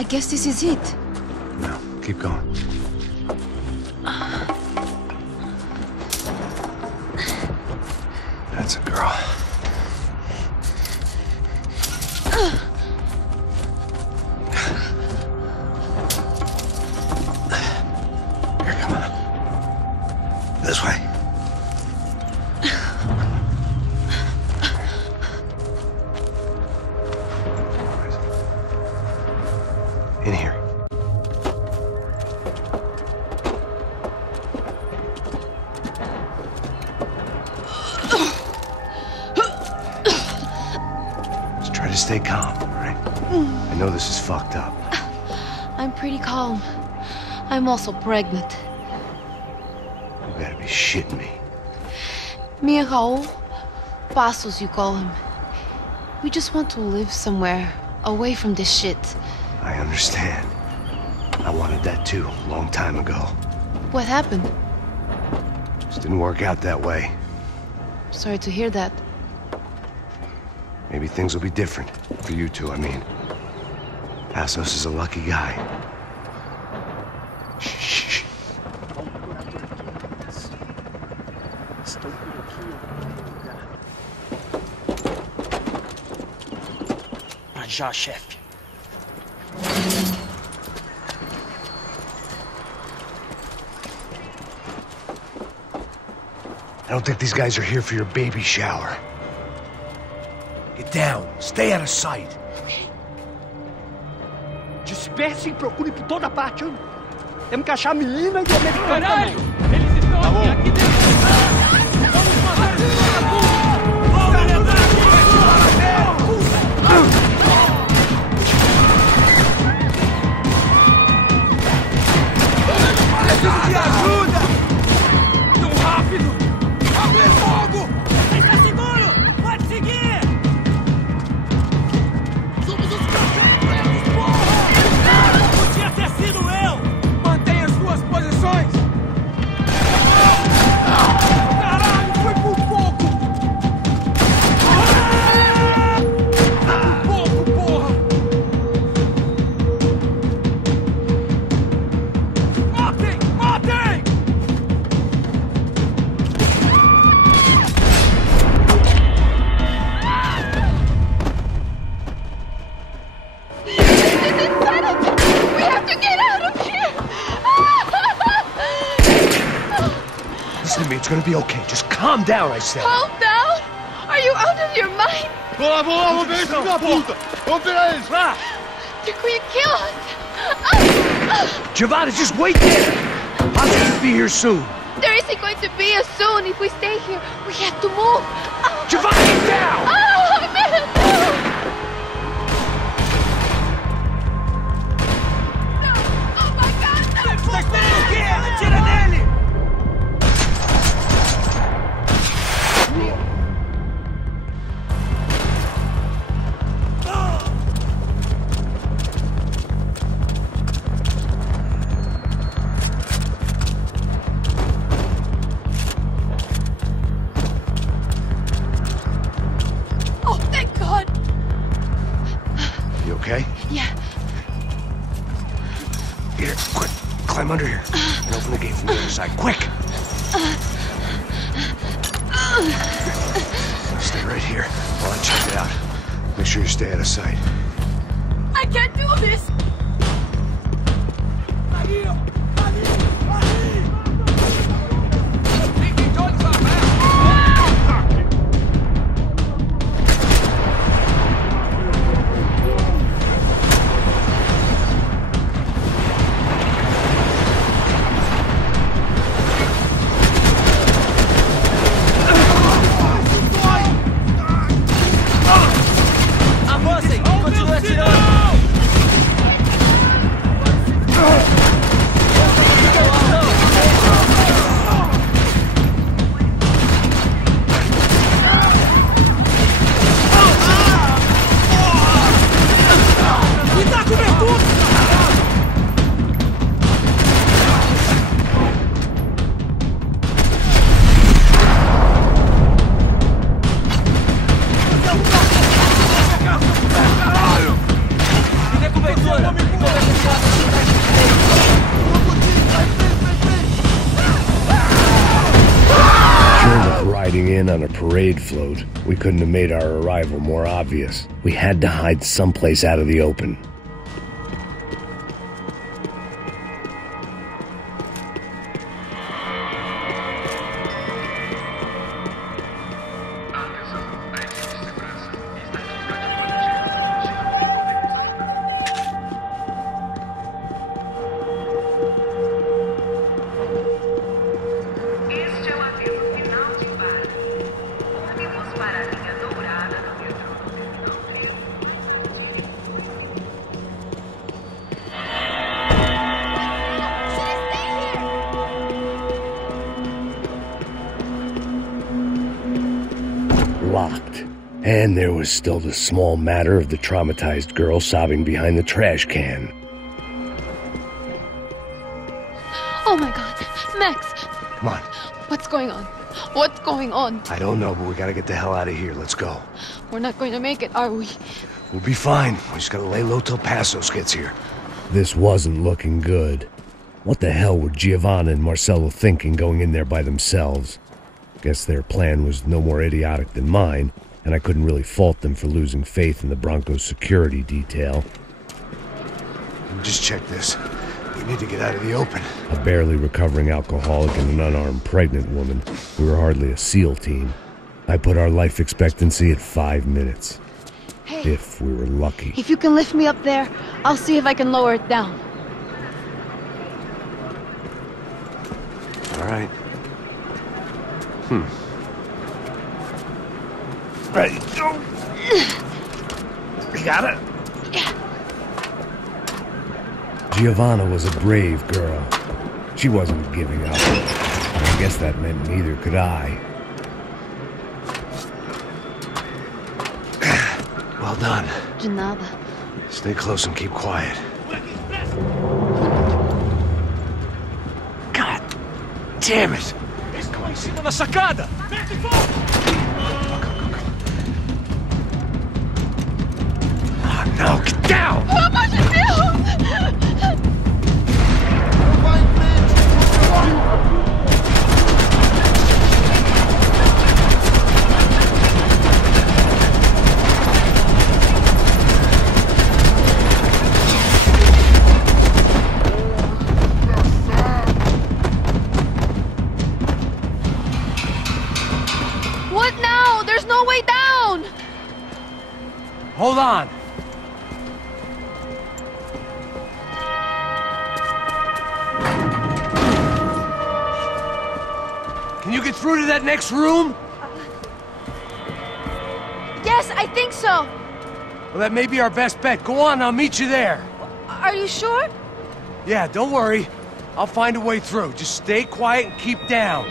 I guess this is it. No, keep going. That's a girl. Here, come on. This way. In here. Just try to stay calm, all right? I know this is fucked up. I'm pretty calm. I'm also pregnant. You better be shitting me. Me and Raul, Passos you call him. We just want to live somewhere, away from this shit. I understand. I wanted that too, a long time ago. What happened? Just didn't work out that way. Sorry to hear that. Maybe things will be different. For you two, I mean. Passos is a lucky guy. Shh. Pra já, chefe. I don't think these guys are here for your baby shower. Get down. Stay out of sight. Disperse e procure por toda parte. Temos que achar a menina e o americano também. Eles estão aqui dentro! Vamos fazer Preciso de ajuda! tão rápido! Abre fogo! Está seguro! Pode seguir! Somos os cachorros, porra! Podia ter sido eu! Mantenha as suas posições! Caralho, foi por pouco! Por pouco, porra! Matem! Matem! We have to get out of here! Listen to me, it's gonna be okay. Just calm down, I said. Calm down? Are you out of your mind? Vamos ver esse filho da puta! Vamos pegar eles! Vá! They're going to kill us! Giovanni, just wait there! Passos will be here soon. There isn't going to be a soon if we stay here. We have to move. Giovanni, down! Oh, man! No! Oh my God! No! Tá esperando o quê? Atira nele! Oh, thank God! You okay? Yeah. Here, quick. Climb under here. And open the gate from the other side. Quick! Stay right here while I check it out. Make sure you stay out of sight. I can't do this! Ali, ó! Ali! Ali! Fiquem todos abertos! Avancem! Continue atirando! in on a parade float, we couldn't have made our arrival more obvious. We had to hide someplace out of the open. Locked. And there was still the small matter of the traumatized girl sobbing behind the trash can. Oh my god. Max! Come on. What's going on? What's going on? I don't know, but we gotta get the hell out of here. Let's go. We're not going to make it, are we? We'll be fine. We just gotta lay low till Passos gets here. This wasn't looking good. What the hell were Giovanna and Marcello thinking going in there by themselves? Guess their plan was no more idiotic than mine, and I couldn't really fault them for losing faith in the Broncos' security detail. Just check this. We need to get out of the open. A barely recovering alcoholic and an unarmed pregnant woman. We were hardly a SEAL team. I put our life expectancy at 5 minutes. Hey, if we were lucky. if you can lift me up there, I'll see if I can lower it down. All right. Ready, go! You got it? Yeah. Giovanna was a brave girl. She wasn't giving up. I guess that meant neither could I. Well done. De nada. Stay close and keep quiet. God damn it! Estão lá em cima na sacada! Mete fogo! Oh no, get down! Pelo amor de Deus! What now? There's no way down! Hold on! Can you get through to that next room? Yes, I think so. Well, that may be our best bet. Go on, I'll meet you there. Are you sure? Yeah, don't worry. I'll find a way through. Just stay quiet and keep down.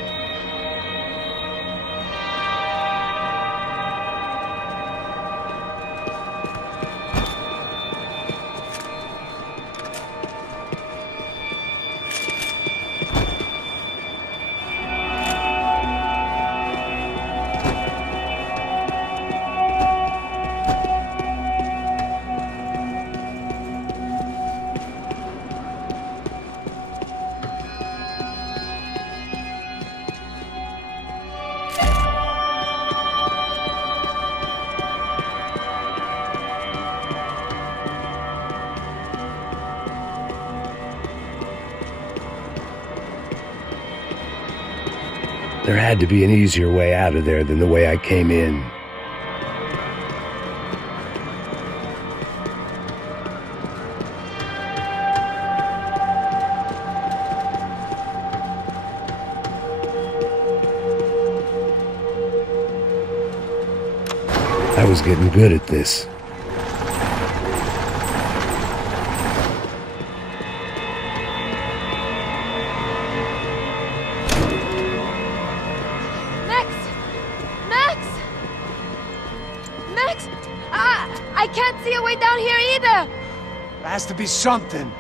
There had to be an easier way out of there than the way I came in. I was getting good at this. I can't see a way down here either! There has to be something.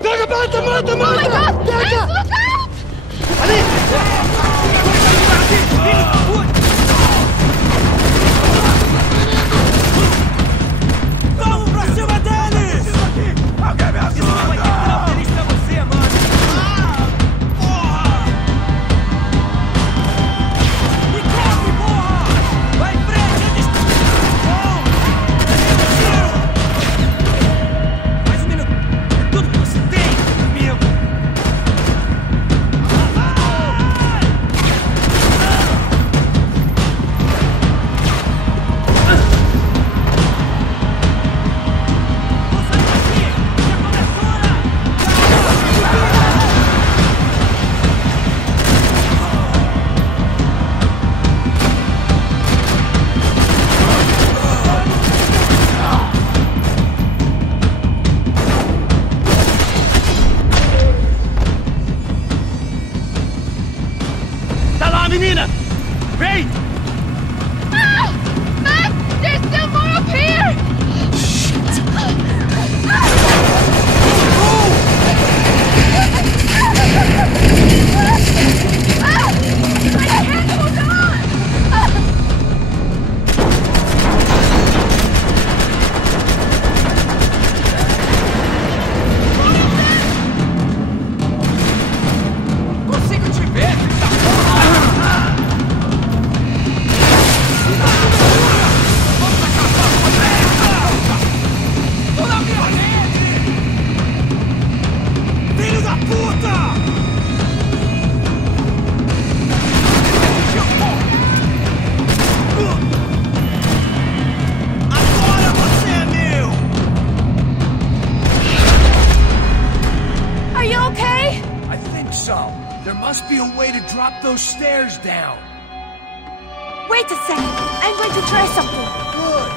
Oh my god! Max, look out! Vamos pra cima deles! Isso não vai ter nada feliz pra você, mano! Must be a way to drop those stairs down. Wait a second. I'm going to try something. Good.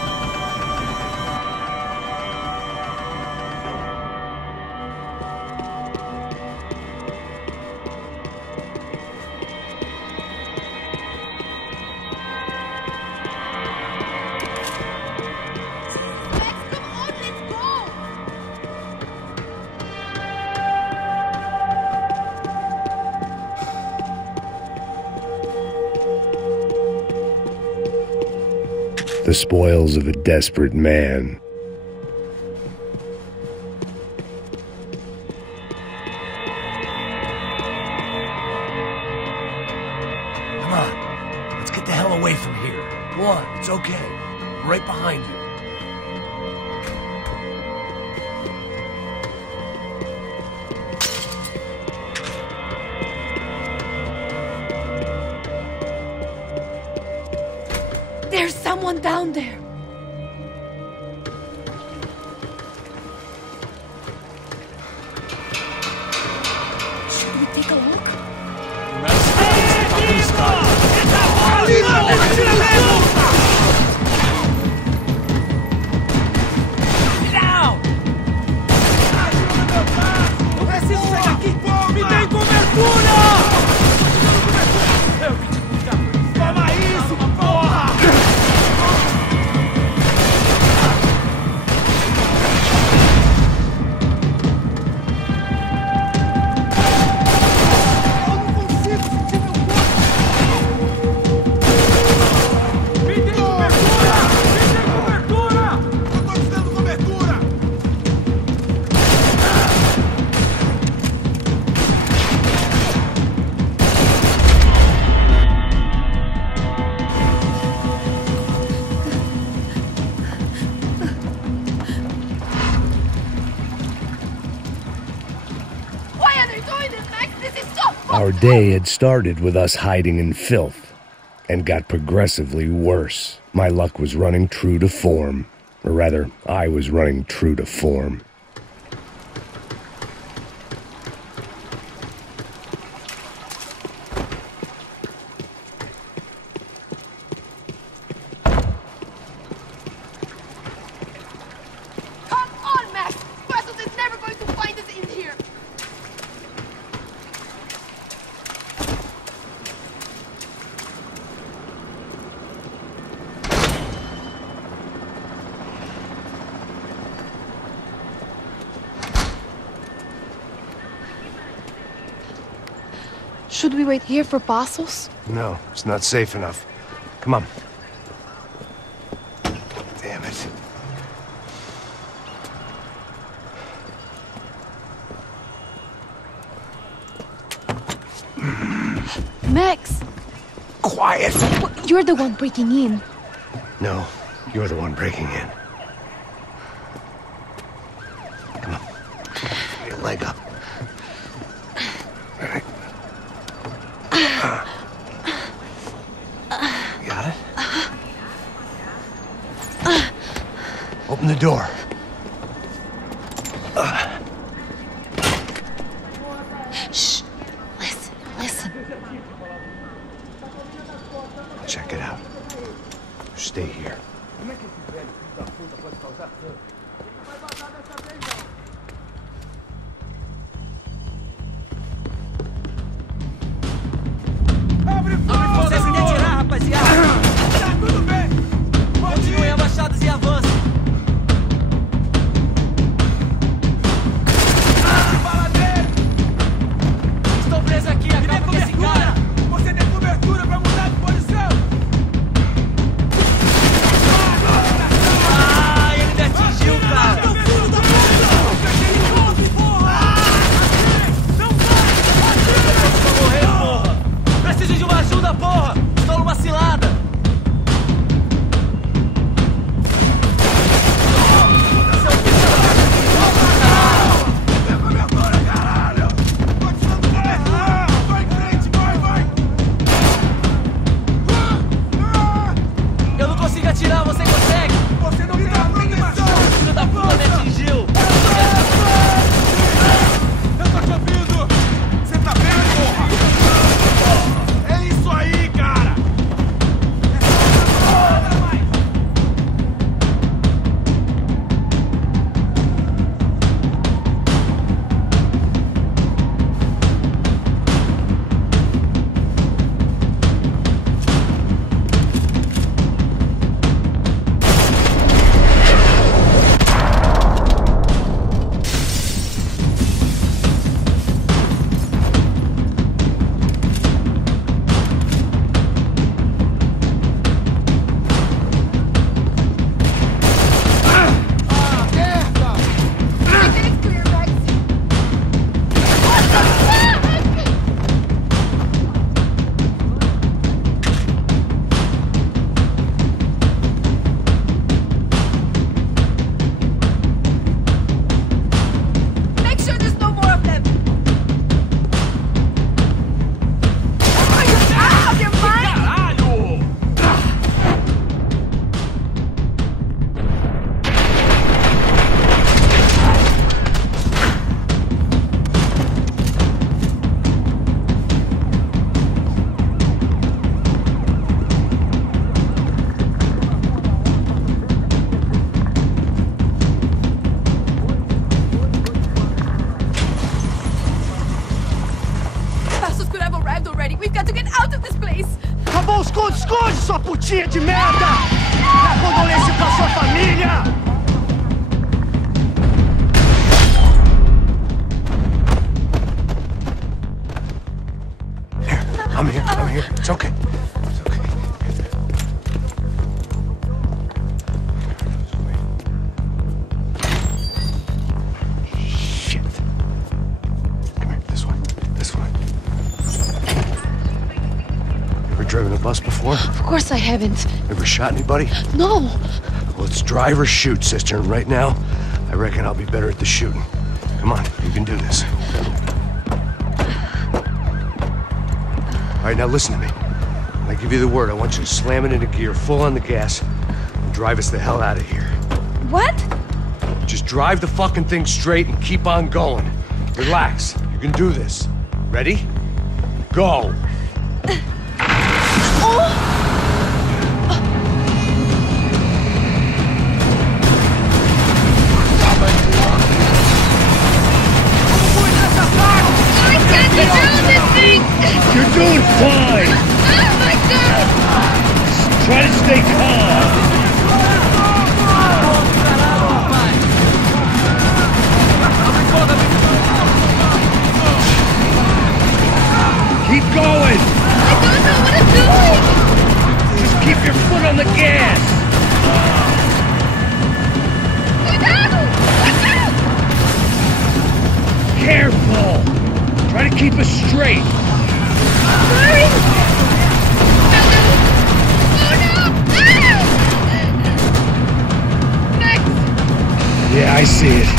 The spoils of a desperate man. Come on, let's get the hell away from here. Go on, it's okay. I'm right behind you. There's someone down there. Should we take a look? Eu preciso sair daqui! Me dê cobertura! Eu vim te buscar. Toma isso, porra! Our day had started with us hiding in filth, and got progressively worse. My luck was running true to form. Or rather, I was running true to form. Come on, Max! Questos is never going to find us in here! Should we wait here for Passos? No, it's not safe enough. Come on. Damn it. Max! Quiet! You're the one breaking in. No, you're the one breaking in. Come on. Get your leg up. All right. You got it? Open the door. Shh! Listen. Check it out. Stay here. Abre fogo! Vocês se retirar, rapaziada! Tá tudo bem! Continuem abaixados e avancem! Bala dele! Estou preso aqui, acaba com esse cara! Você tem cobertura pra mudar de posição! Ah, ele me atingiu! sua putinha de merda! Minha condolência pra sua família! I'm here. It's okay. It's okay. Shit. Come here, this way. Ever driven a bus before? Of course I haven't. Ever shot anybody? No. Well, it's drive or shoot, sister, and right now, I reckon I'll be better at the shooting. Come on, you can do this. All right, now listen to me. When I give you the word, I want you to slam it into gear, full on the gas, and drive us the hell out of here. What? Just drive the fucking thing straight and keep on going. Relax. You can do this. Ready? Go! I can't control this thing! You're doing fine! Oh my god! Just try to stay calm. Keep going! I don't know what I'm doing! Just keep your foot on the gas! Cuidado! Cuidado! Careful! Try to keep us straight! Sorry! No, no! Oh no! Ah! Max! Yeah, I see it.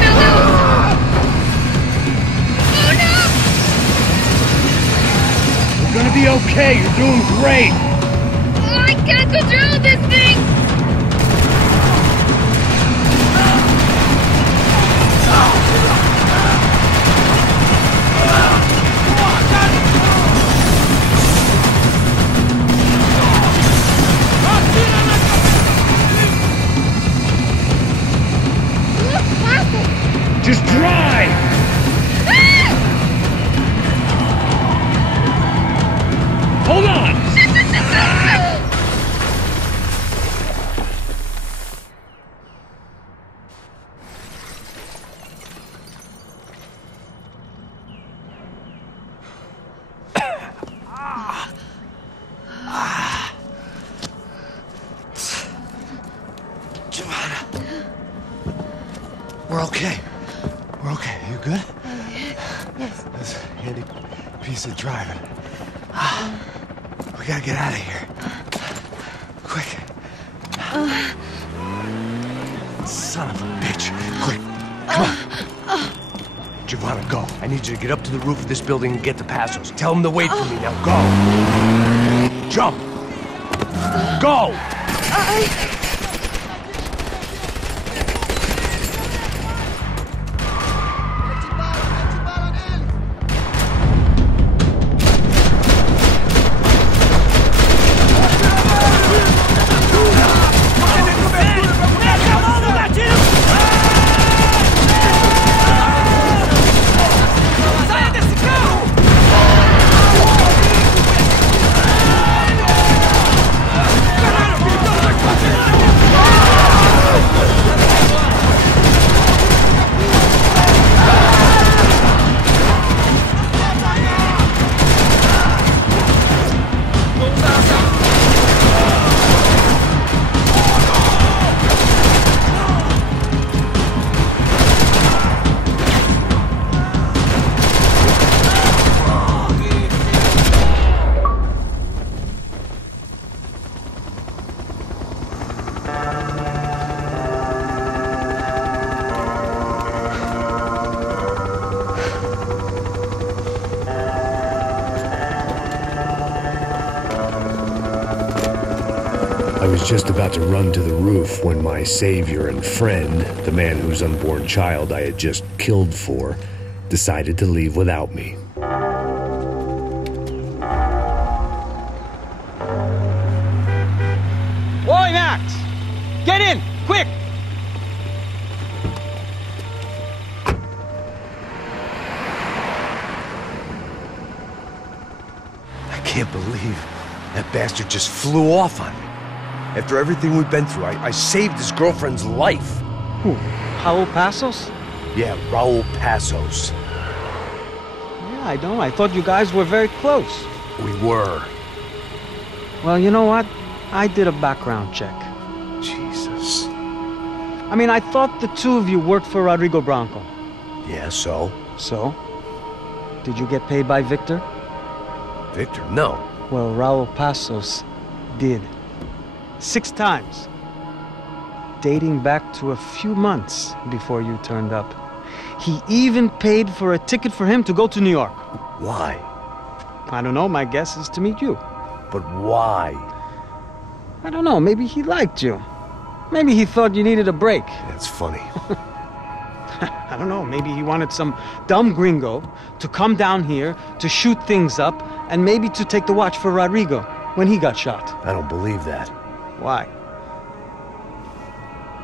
No, no! Oh no! We're gonna be okay. You're doing great. Oh, I can't control this thing! Just drive! Hold on! We're okay. We're okay. You good? Yes. That's a handy piece of driving. We gotta get out of here. Quick. Son of a bitch. Quick. Come on. Giovanna, go. I need you to get up to the roof of this building and get the Passos. Tell them to wait for me. Now go. Jump. Go. I was just about to run to the roof when my savior and friend, the man whose unborn child I had just killed for, decided to leave without me. Oi, Max! Get in! Quick! I can't believe That bastard just flew off on me. After everything we've been through, I saved his girlfriend's life. Who? Raul Passos? Yeah, Raul Passos. Yeah, I know. I thought you guys were very close. We were. Well, you know what? I did a background check. Jesus. I mean, I thought the two of you worked for Rodrigo Branco. Yeah, so? So? Did you get paid by Victor? Victor, no. Well, Raul Passos did. 6 times. Dating back to a few months before you turned up. He even paid for a ticket for him to go to New York. Why? I don't know, my guess is to meet you. But why? I don't know, maybe he liked you. Maybe he thought you needed a break. That's funny. I don't know, maybe he wanted some dumb gringo to come down here to shoot things up and maybe to take the watch for Rodrigo when he got shot. I don't believe that. Why?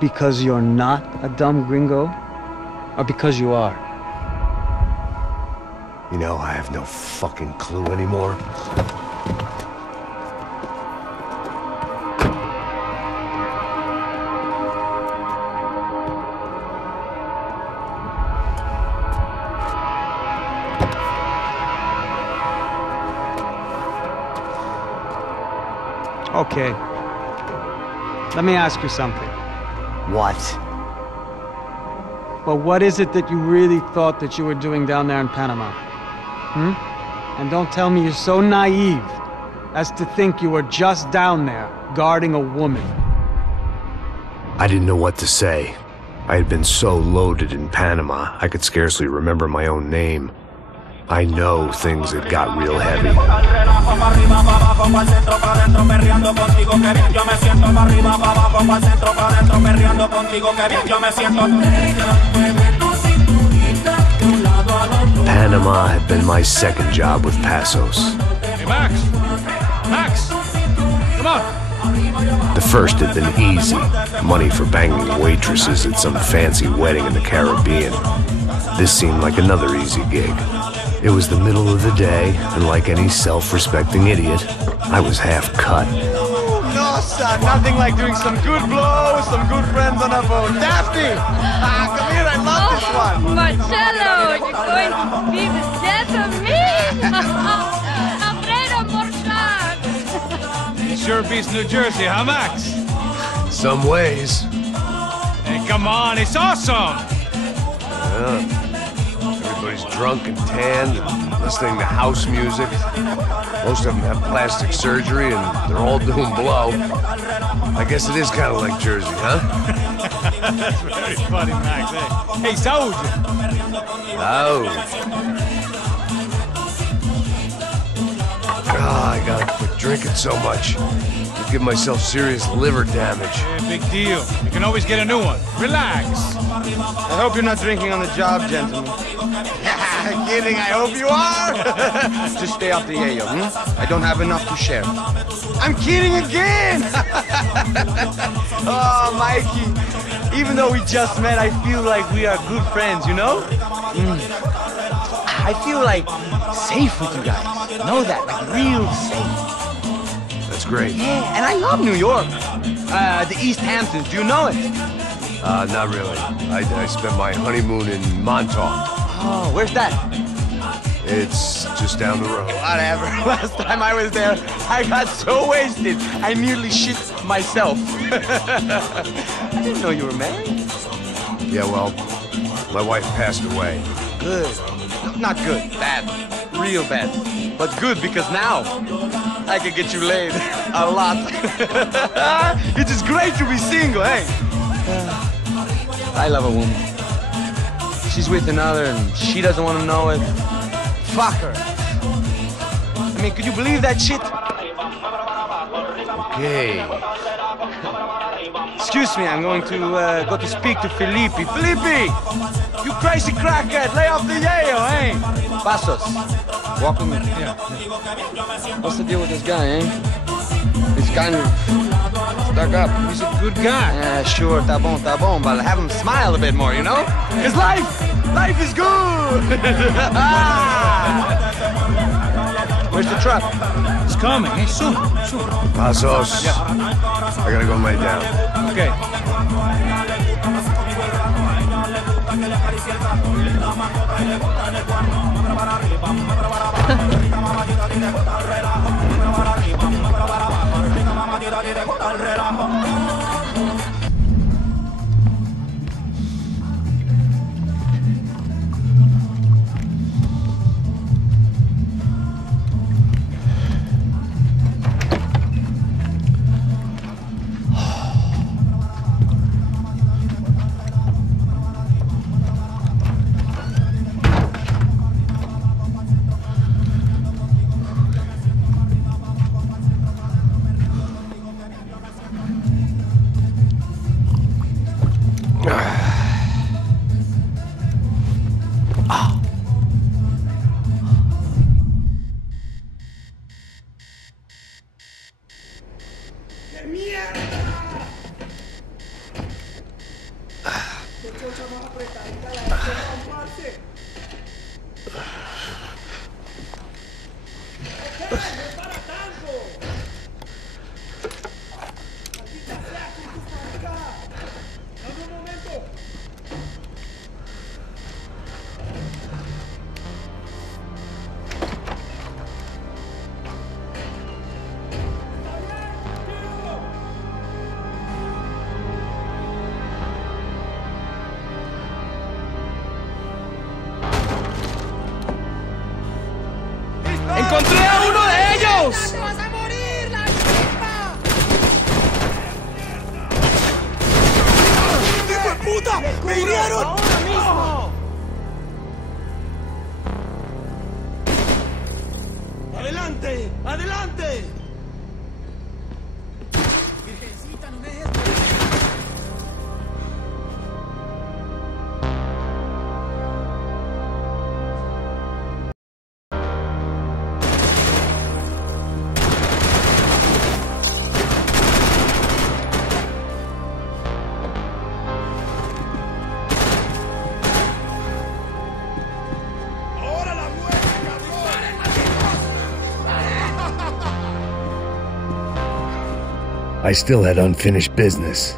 Because you're not a dumb gringo? Or because you are? You know, I have no fucking clue anymore. Okay. Let me ask you something. What? Well, what is it that you really thought that you were doing down there in Panama? And don't tell me you're so naive as to think you were just down there guarding a woman. I didn't know what to say. I had been so loaded in Panama, I could scarcely remember my own name. I know things had got real heavy. Panama had been my second job with Passos. Hey, Max! Max! Come on! The first had been easy. Money for banging waitresses at some fancy wedding in the Caribbean. This seemed like another easy gig. It was the middle of the day, and like any self-respecting idiot, I was half cut. No, son, nothing like doing some good blows, some good friends on a boat. Daphne! Come here, I love this one. Marcello, you're going to be the death of me! Alfredo Morchat! He sure beats New Jersey, huh, Max? Some ways. Hey, come on, it's awesome! Yeah. Everybody's drunk and tanned and listening to house music. Most of them have plastic surgery and they're all doing blow. I guess it is kind of like Jersey, huh? That's very funny, Max. Hey, Saúde! Oh. God, I gotta quit drinking so much. I'll give myself serious liver damage. Yeah, big deal. You can always get a new one. Relax. I hope you're not drinking on the job, gentlemen. Kidding, I hope you are. Just stay off the yayo, I don't have enough to share. I'm kidding again. Oh, Mikey. Even though we just met, I feel like we are good friends, you know? I feel like safe with you guys. Know that, like real safe. That's great. Yeah, and I love New York. The East Hamptons, do you know it? Not really. I spent my honeymoon in Montauk. Oh, where's that? It's just down the road. Whatever. Last time I was there, I got so wasted, I nearly shit myself. I didn't know you were married. Yeah, well, my wife passed away. Good. No, not good. Bad. Real bad. But good because now I can get you laid a lot. It is great to be single, hey? I love a woman. She's with another and she doesn't want to know it. Fuck her. I mean, could you believe that shit? Okay. Excuse me, I'm going to go to speak to Felipe. Felipe! You crazy crackhead, lay off the yayo, eh? Passos, walk with me. Yeah. What's the deal with this guy, eh? He's kind of stuck up. He's a good guy. Yeah, sure, tá bom, but have him smile a bit more, you know? Because life is good! Where's the truck? It's coming. Hey, soon. Passos. I gotta go lay down. Okay. ¡Encontré a uno de ellos! ¡Te vas a morir, la chispa! ¡Hijo de puta! ¡Me hirieron! ¡Ahora mismo! ¡Adelante! ¡Adelante! Virgencita, no me dejes. I still had unfinished business.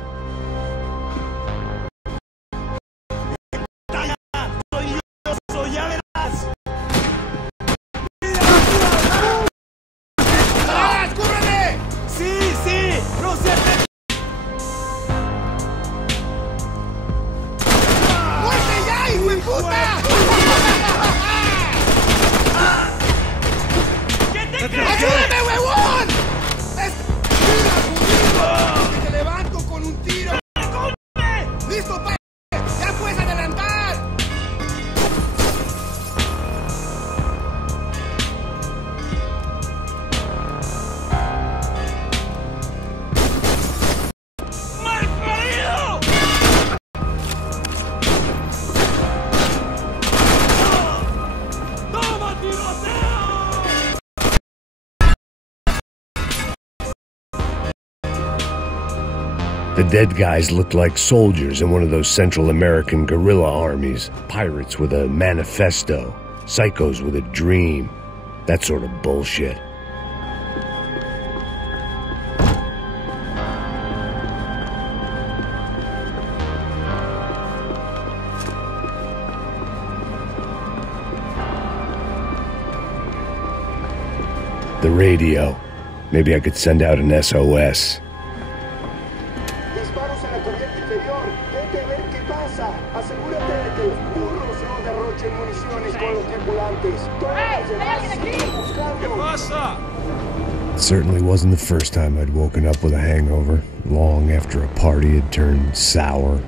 ¡Ayúdame, huevón! ¡Te levanto con un tiro! ¡Listo, pa! ¡Ya puedes adelantar! ¡Malparido! ¡Toma, tiroteo! The dead guys looked like soldiers in one of those Central American guerrilla armies. Pirates with a manifesto. Psychos with a dream. That sort of bullshit. The radio. Maybe I could send out an SOS. Disparos en la cubierta inferior. Vete a ver qué pasa. Asegúrate de que los burros no derrochen municiones con los tripulantes. Todos los demás siguen buscando. ¿Qué pasa? It certainly wasn't the first time I'd woken up with a hangover, long after a party had turned sour.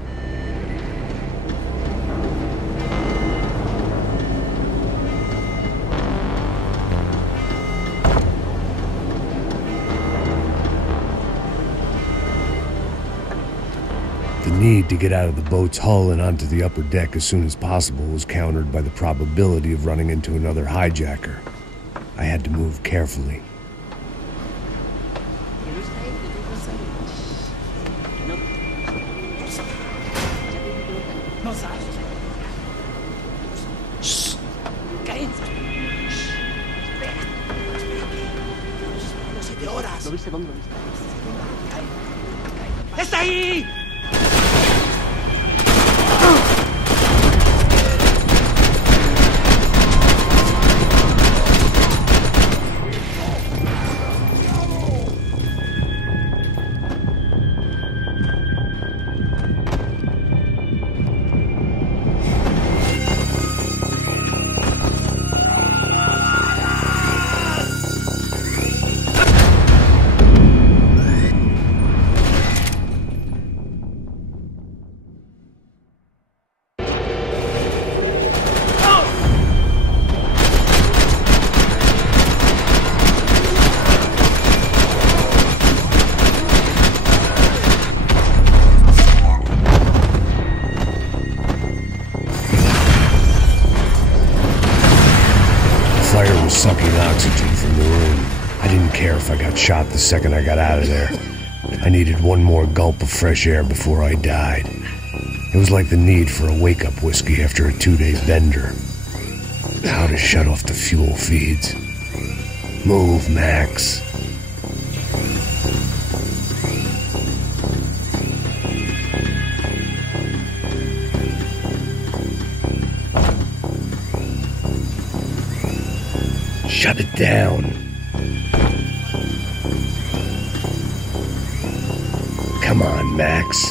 The need to get out of the boat's hull and onto the upper deck as soon as possible was countered by the probability of running into another hijacker. I had to move carefully. viste? ¿Dónde lo viste? ¡Está ahí! Fire was sucking oxygen from the room. I didn't care if I got shot the second I got out of there. I needed one more gulp of fresh air before I died. It was like the need for a wake-up whiskey after a 2-day bender. How to shut off the fuel feeds. Move, Max. Shut it down. Come on, Max.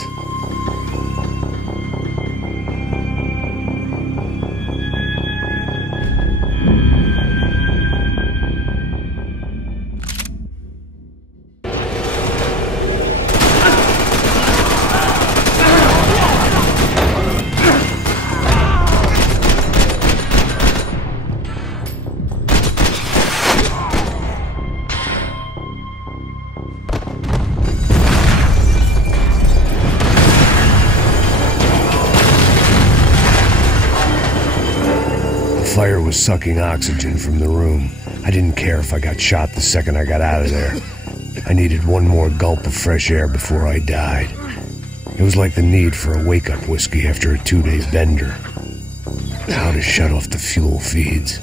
Fire was sucking oxygen from the room. I didn't care if I got shot the second I got out of there. I needed one more gulp of fresh air before I died. It was like the need for a wake-up whiskey after a 2-day bender. How to shut off the fuel feeds.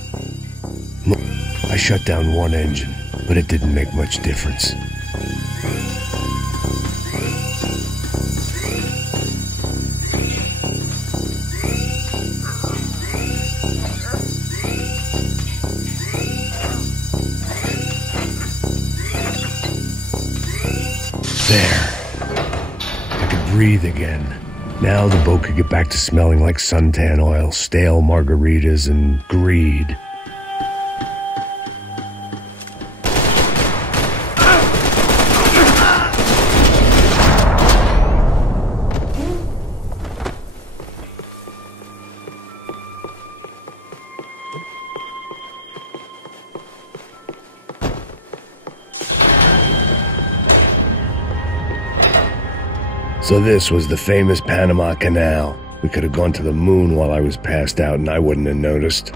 I shut down one engine, but it didn't make much difference. There. I could breathe again. Now the boat could get back to smelling like suntan oil, stale margaritas, and greed. So this was the famous Panama Canal. We could have gone to the moon while I was passed out and I wouldn't have noticed.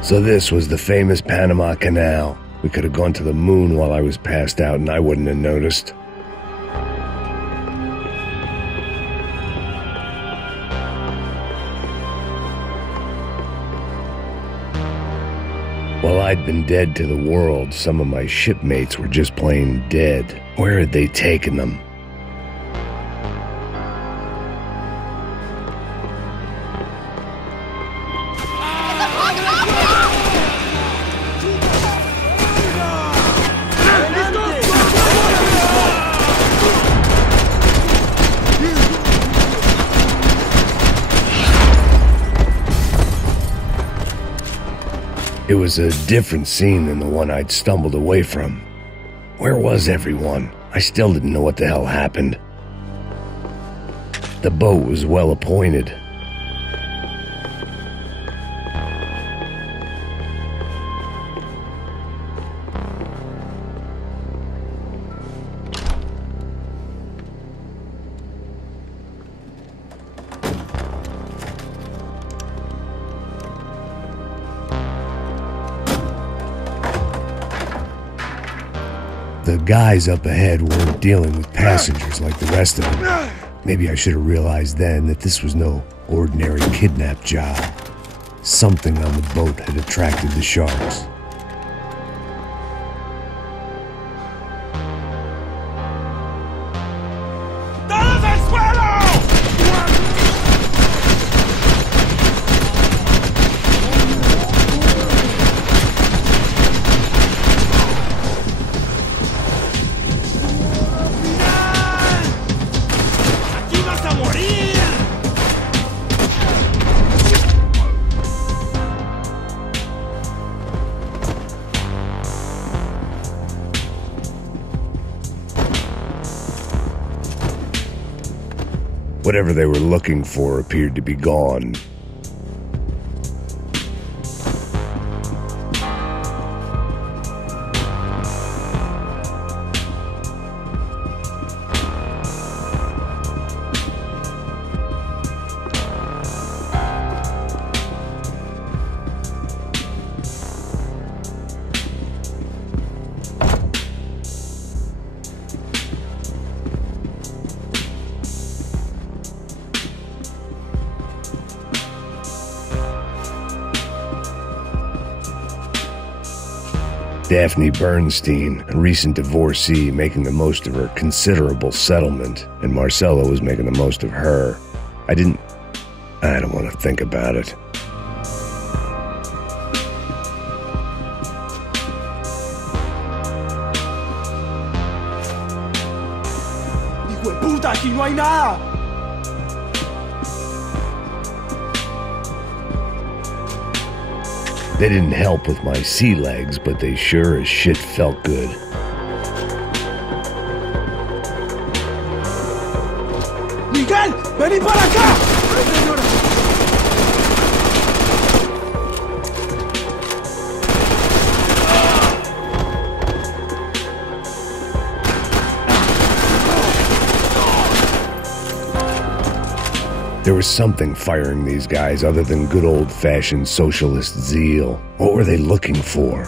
So this was the famous Panama Canal. We could have gone to the moon while I was passed out and I wouldn't have noticed. While I'd been dead to the world, some of my shipmates were just plain dead. Where had they taken them? It was a different scene than the one I'd stumbled away from. Where was everyone? I still didn't know what the hell happened. The boat was well appointed. the guys up ahead weren't dealing with passengers like the rest of them. Maybe I should have realized then that this was no ordinary kidnap job. Something on the boat had attracted the sharks. Whatever they were looking for appeared to be gone. Daphne Bernstein, a recent divorcee, making the most of her considerable settlement, and Marcelo was making the most of her. I don't want to think about it. ¡Hijo de puta! ¡Aquí no hay nada! They didn't help with my sea legs, but they sure as shit felt good. ¡Miguel! ¡Vení para acá! There was something firing these guys other than good old-fashioned socialist zeal. What were they looking for?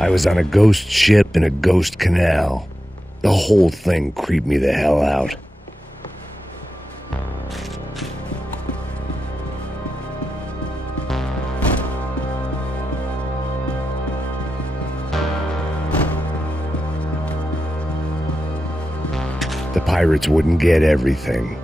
I was on a ghost ship in a ghost canal. The whole thing creeped me the hell out. The pirates wouldn't get everything.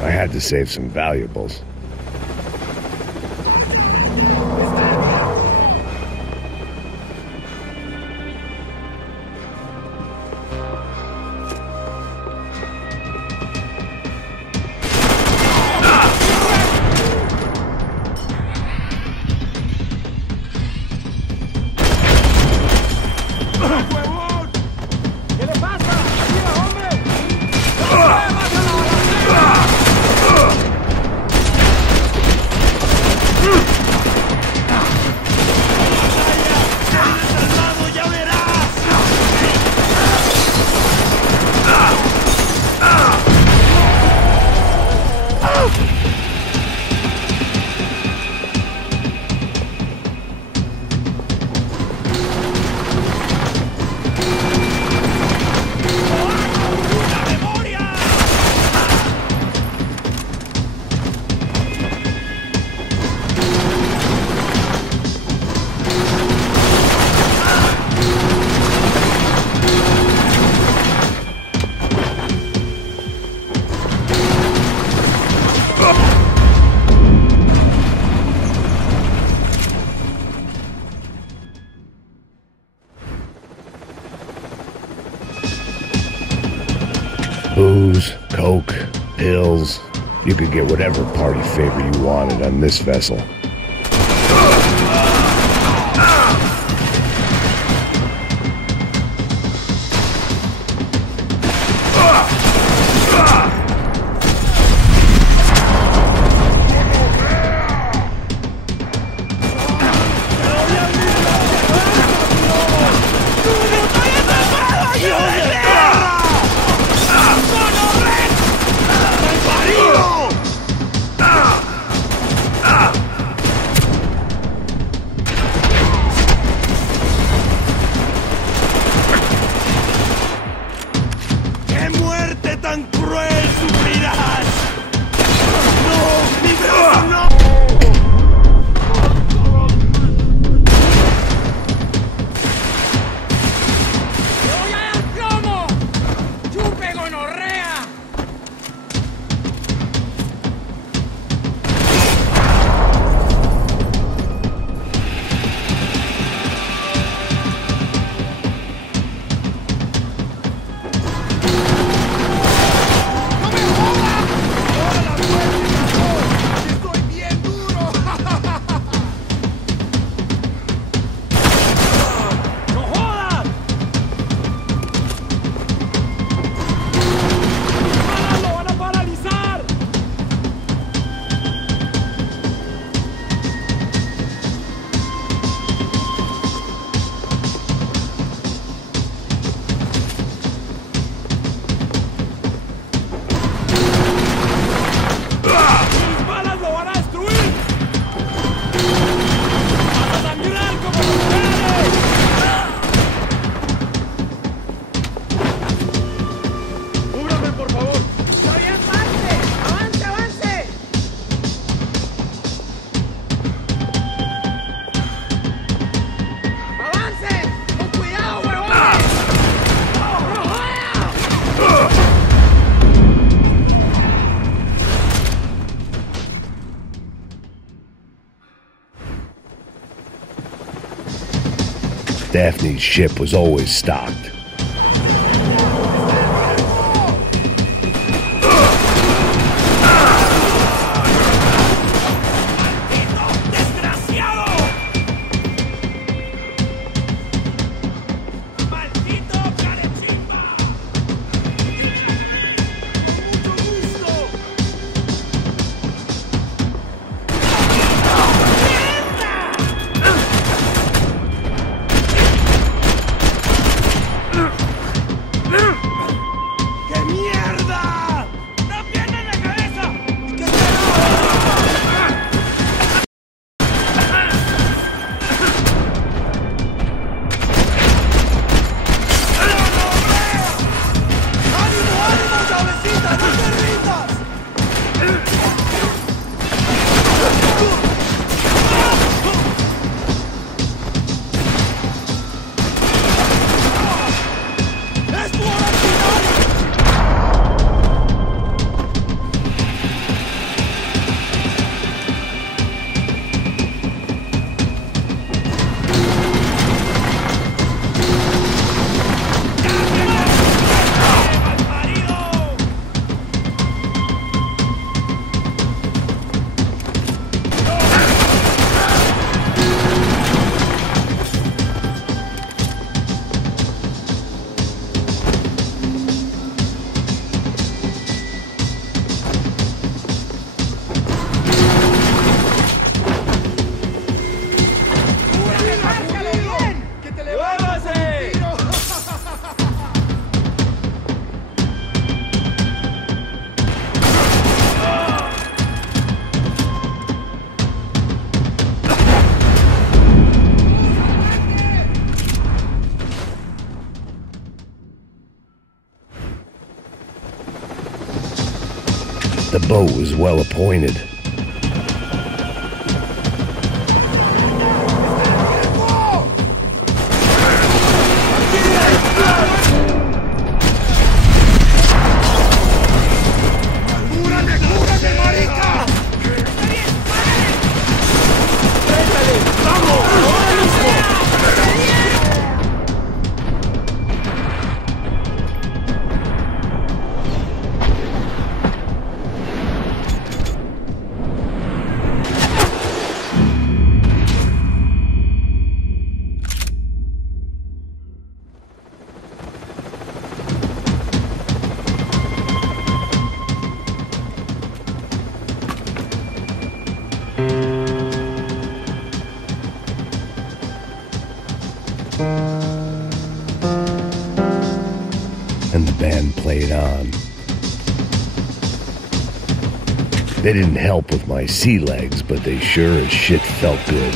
I had to save some valuables. Booze, coke, pills. You could get whatever party favor you wanted on this vessel. Daphne's ship was always stocked. The boat was well appointed. And the band played on. They didn't help with my sea legs, but they sure as shit felt good.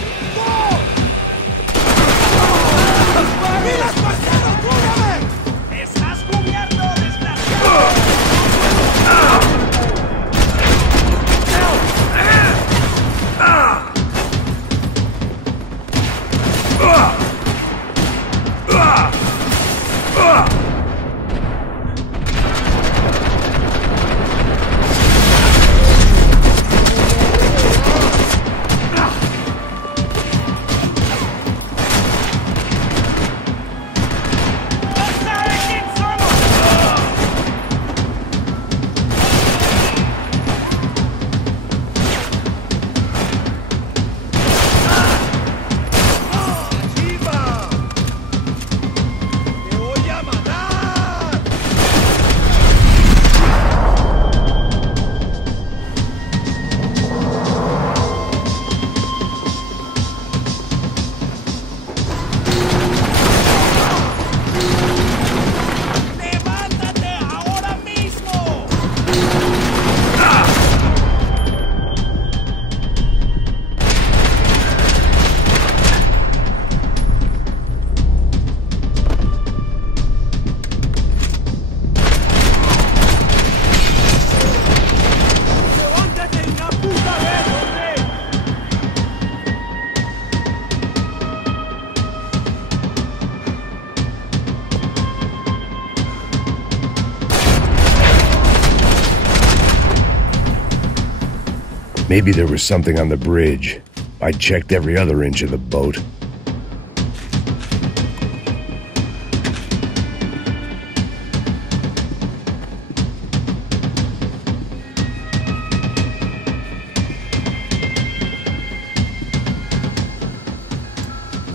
Maybe there was something on the bridge. I checked every other inch of the boat.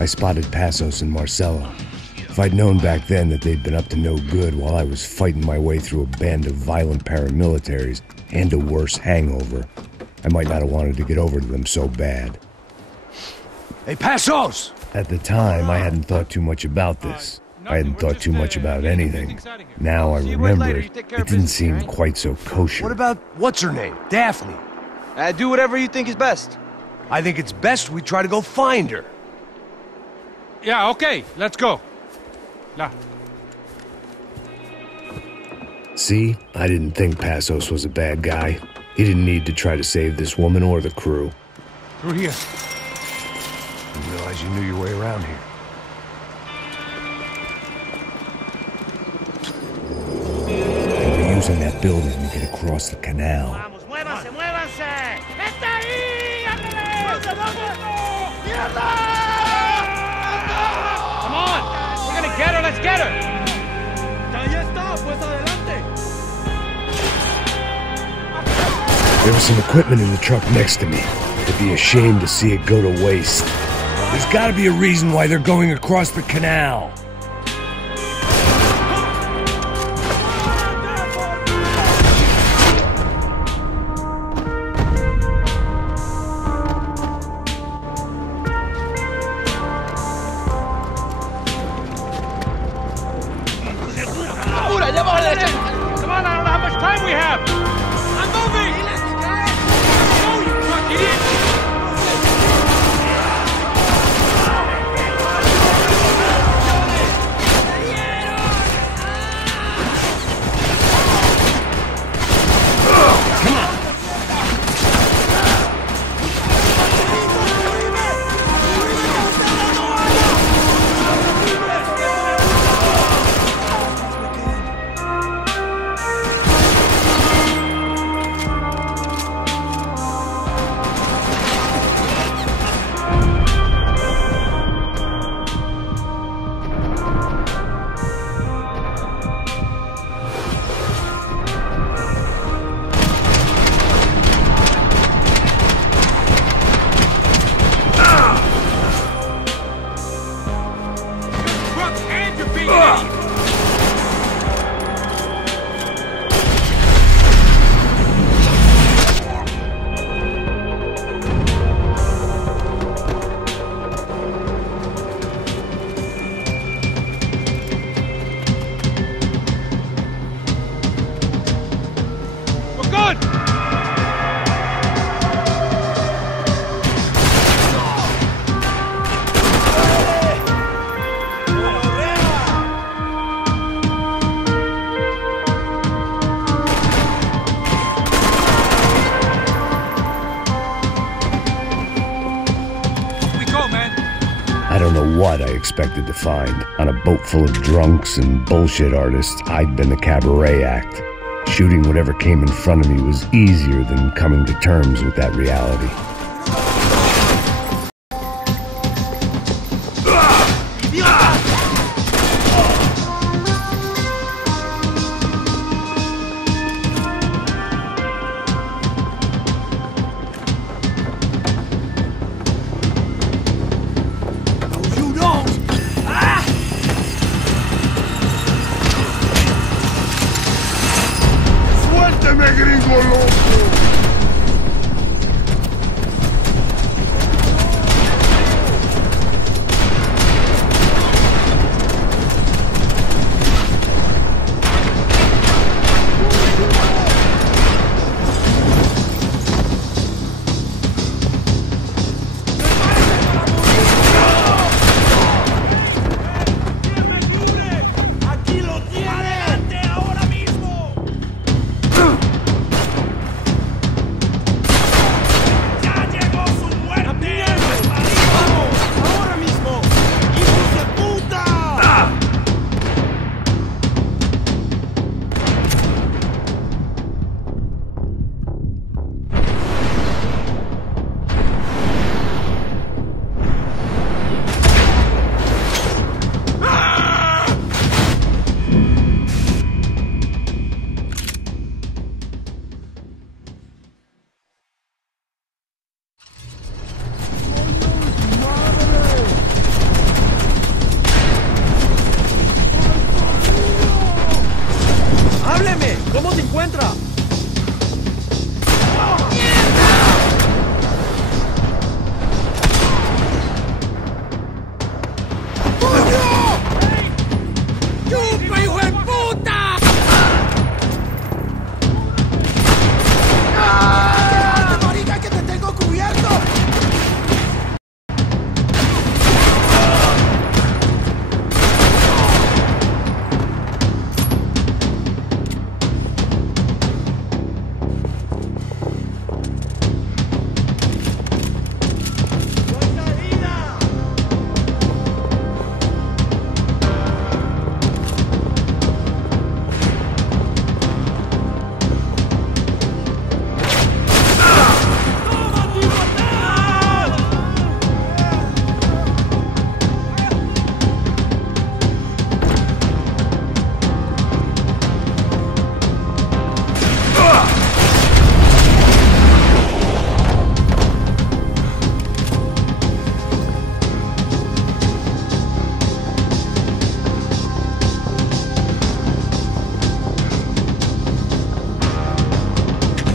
I spotted Passos and Marcelo. If I'd known back then that they'd been up to no good while I was fighting my way through a band of violent paramilitaries and a worse hangover, I might not have wanted to get over to them so bad. Hey, Passos! At the time, I hadn't thought too much about this. I hadn't thought too much about anything. Now I remember it didn't seem quite so kosher. What about what's-her-name? Daphne? Do whatever you think is best. I think it's best we try to go find her. Yeah, okay, let's go. Nah. See? I didn't think Passos was a bad guy. He didn't need to try to save this woman or the crew. Through here. Didn't realize you knew your way around here. They were using that building to get across the canal. Vamos, muévanse, muévanse. ¡Está ahí! ¡Ándale! ¡Mierda! Come on! We're gonna get her, let's get her! ¡Ya está! ¡Pues adelante! There was some equipment in the truck next to me. It'd be a shame to see it go to waste. There's gotta be a reason why they're going across the canal. Come on, I don't know how much time we have! I'm moving! No, you fuck idiot! know what I expected to find. On a boat full of drunks and bullshit artists, I'd been a cabaret act. Shooting whatever came in front of me was easier than coming to terms with that reality.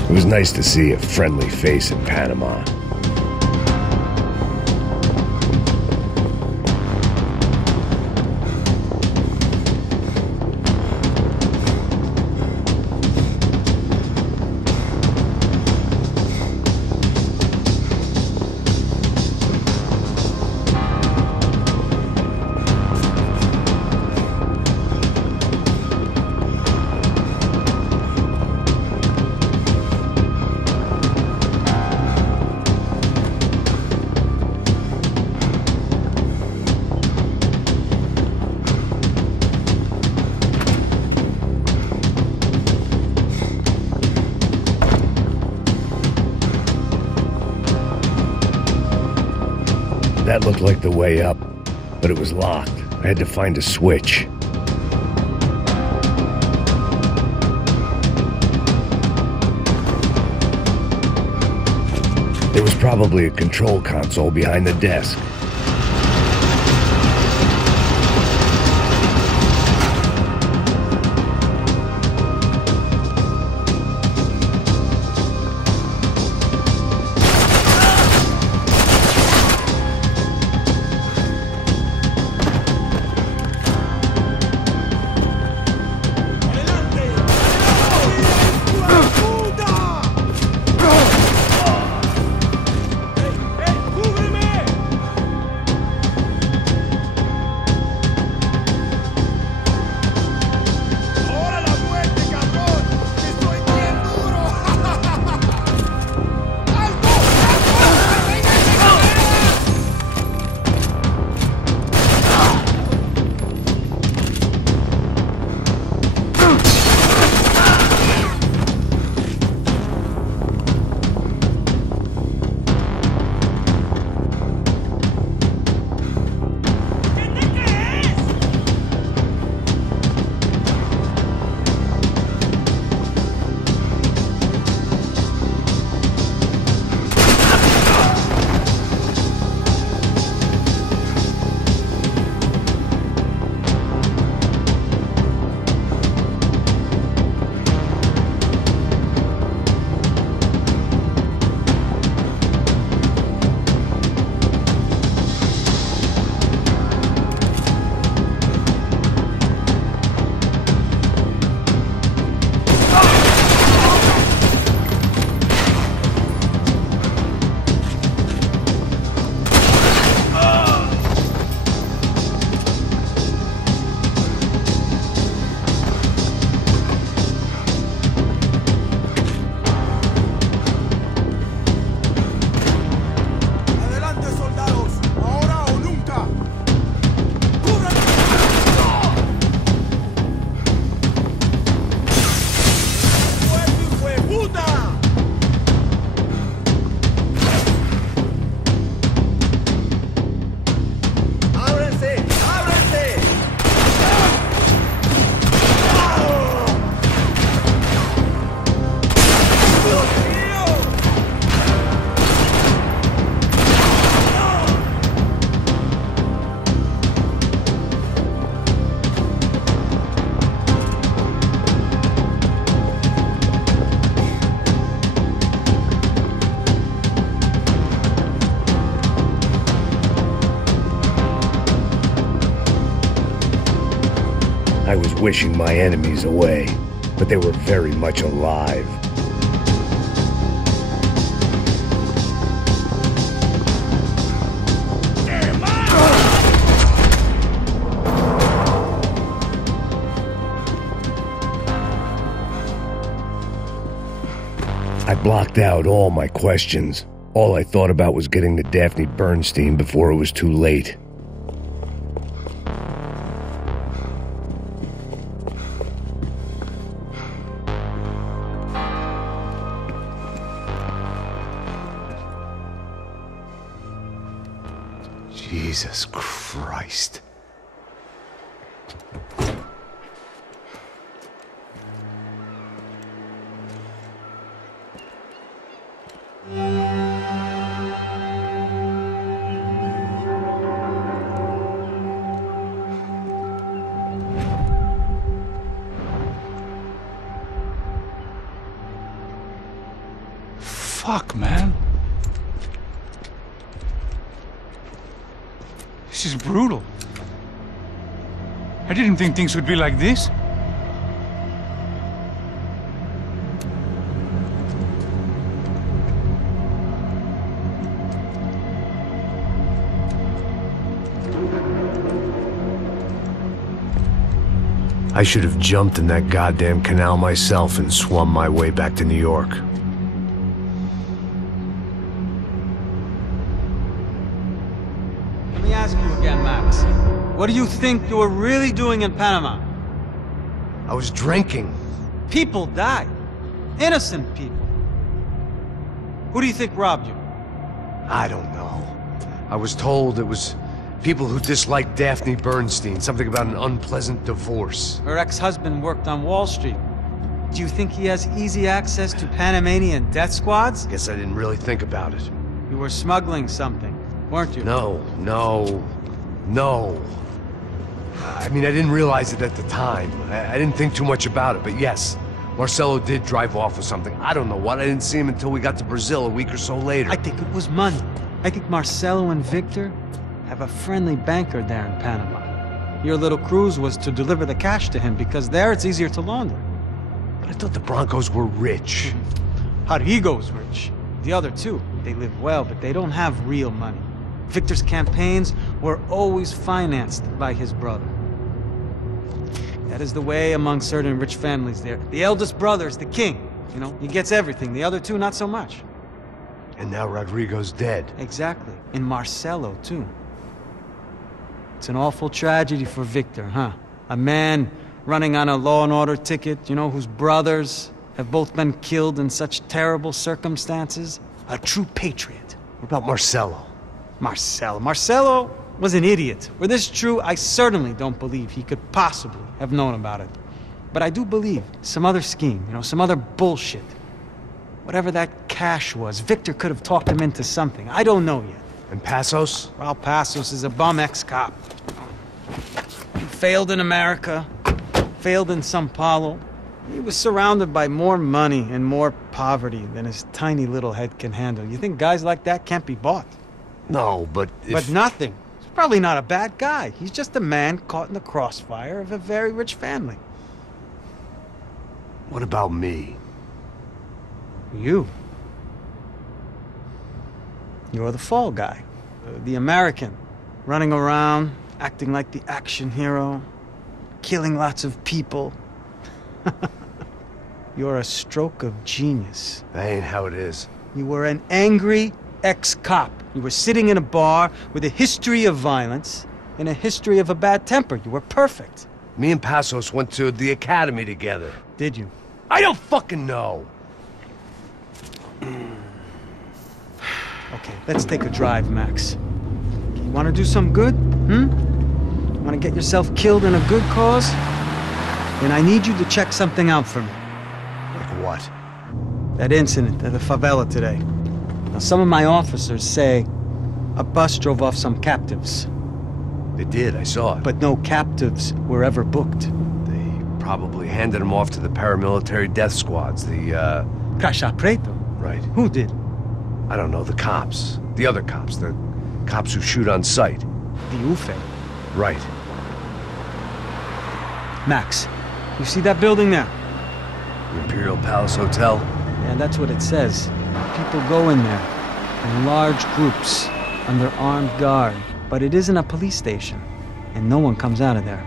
It was nice to see a friendly face in Panama. That looked like the way up, but it was locked. I had to find a switch. There was probably a control console behind the desk. was wishing my enemies away, but they were very much alive. I blocked out all my questions. All I thought about was getting to Daphne Bernstein before it was too late. Jesus Christ. Fuck, man. This is brutal. I didn't think things would be like this. I should have jumped in that goddamn canal myself and swum my way back to New York. Let me ask you again, Max. What do you think you were really doing in Panama? I was drinking. People died. Innocent people. Who do you think robbed you? I don't know. I was told it was people who disliked Daphne Bernstein, something about an unpleasant divorce. Her ex-husband worked on Wall Street. Do you think he has easy access to Panamanian death squads? Guess I didn't really think about it. You were smuggling something, weren't you? No. I mean, I didn't realize it at the time. I didn't think too much about it, but yes, Marcelo did drive off with something. I don't know what. I didn't see him until we got to Brazil a week or so later. I think it was money. I think Marcelo and Victor have a friendly banker there in Panama. Your little cruise was to deliver the cash to him because there it's easier to launder. But I thought the Broncos were rich. Rodrigo's rich. The other two, they live well, but they don't have real money. Victor's campaigns were always financed by his brother. That is the way among certain rich families there. The eldest brother is the king. You know, he gets everything. The other two, not so much. And now Rodrigo's dead. Exactly. And Marcelo, too. It's an awful tragedy for Victor, huh? A man running on a law and order ticket, you know, whose brothers have both been killed in such terrible circumstances. A true patriot. What about Marcelo? Marcelo was an idiot. Were this true, I certainly don't believe he could possibly have known about it. But I do believe some other scheme, you know, some other bullshit. Whatever that cash was, Victor could have talked him into something. I don't know yet. And Passos? Well, Passos is a bum ex-cop. He failed in America, failed in Sao Paulo. He was surrounded by more money and more poverty than his tiny little head can handle. You think guys like that can't be bought? No, but if... But nothing. He's probably not a bad guy. He's just a man caught in the crossfire of a very rich family. What about me? You. You're the fall guy. The American. Running around, acting like the action hero. Killing lots of people. You're a stroke of genius. That ain't how it is. You were an angry ex-cop. You were sitting in a bar with a history of violence and a history of a bad temper. You were perfect. Me and Passos went to the academy together. Did you? I don't fucking know. Okay, let's take a drive, Max. You want to do some good? Want to get yourself killed in a good cause? Then I need you to check something out for me. Like what? That incident at the favela today. Now, some of my officers say a bus drove off some captives. They did, I saw it. But no captives were ever booked. They probably handed them off to the paramilitary death squads, the, Caixa Preto? Right. Who did? I don't know, the cops. The other cops, the cops who shoot on sight. The UFE. Right. Max, you see that building there? The Imperial Palace Hotel? Yeah, that's what it says. People go in there in large groups under armed guard. But it isn't a police station, and no one comes out of there.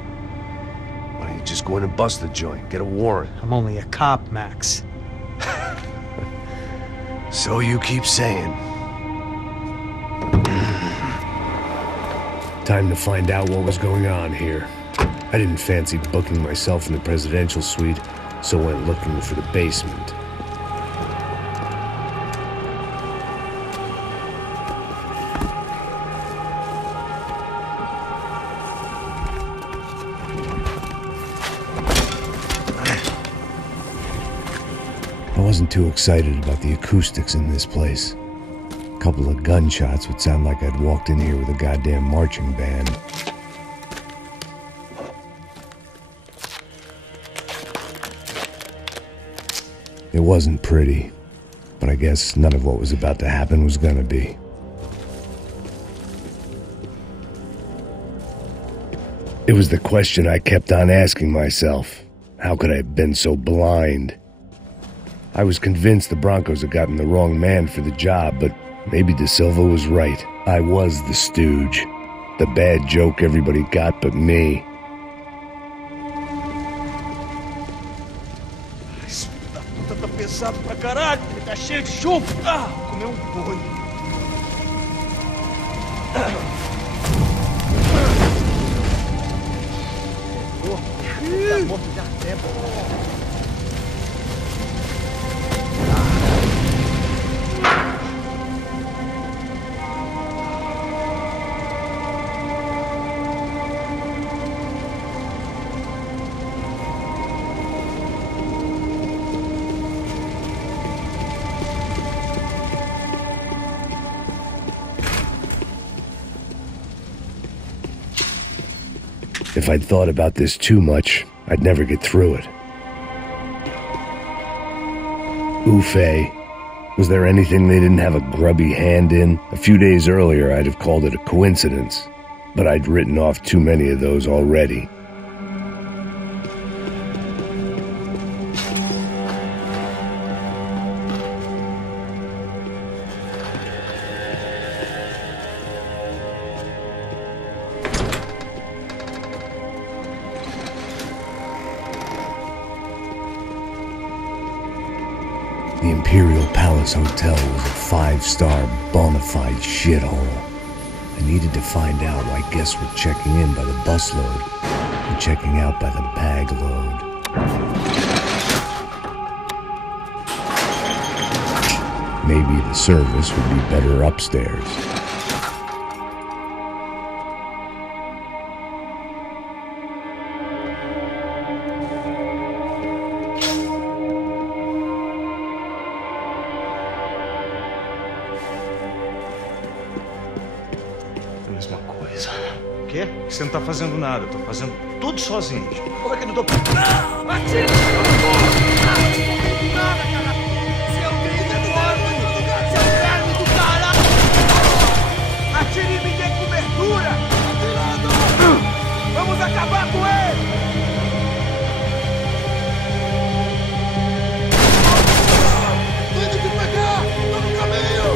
Why don't you just go in and bust the joint? Get a warrant. I'm only a cop, Max. So you keep saying. Time to find out what was going on here. I didn't fancy booking myself in the presidential suite, so went looking for the basement. I wasn't too excited about the acoustics in this place. A couple of gunshots would sound like I'd walked in here with a goddamn marching band. It wasn't pretty, but I guess none of what was about to happen was gonna be. It was the question I kept on asking myself. How could I have been so blind? I was convinced the Broncos had gotten the wrong man for the job, but maybe De Silva was right. I was the stooge. The bad joke everybody got but me. Esse da puta tá pesado pra caralho. Ele tá cheio de chumbo. Ah, comeu boi. Tá morto já tempo. If I'd thought about this too much, I'd never get through it. Ufei. Was there anything they didn't have a grubby hand in? A few days earlier, I'd have called it a coincidence, but I'd written off too many of those already. The Imperial Palace Hotel was a 5-star bona fide shithole. I needed to find out why guests were checking in by the busload and checking out by the bag load. Maybe the service would be better upstairs. Mesma coisa. O quê? Você não tá fazendo nada, eu tô fazendo tudo sozinho. Como é que eu não tô... Atira! Nada, cara! Seu seu verme do caralho! Atire e me dê cobertura! Atirando! Vamos acabar com ele! Tô indo te pegar! Tô no caminho!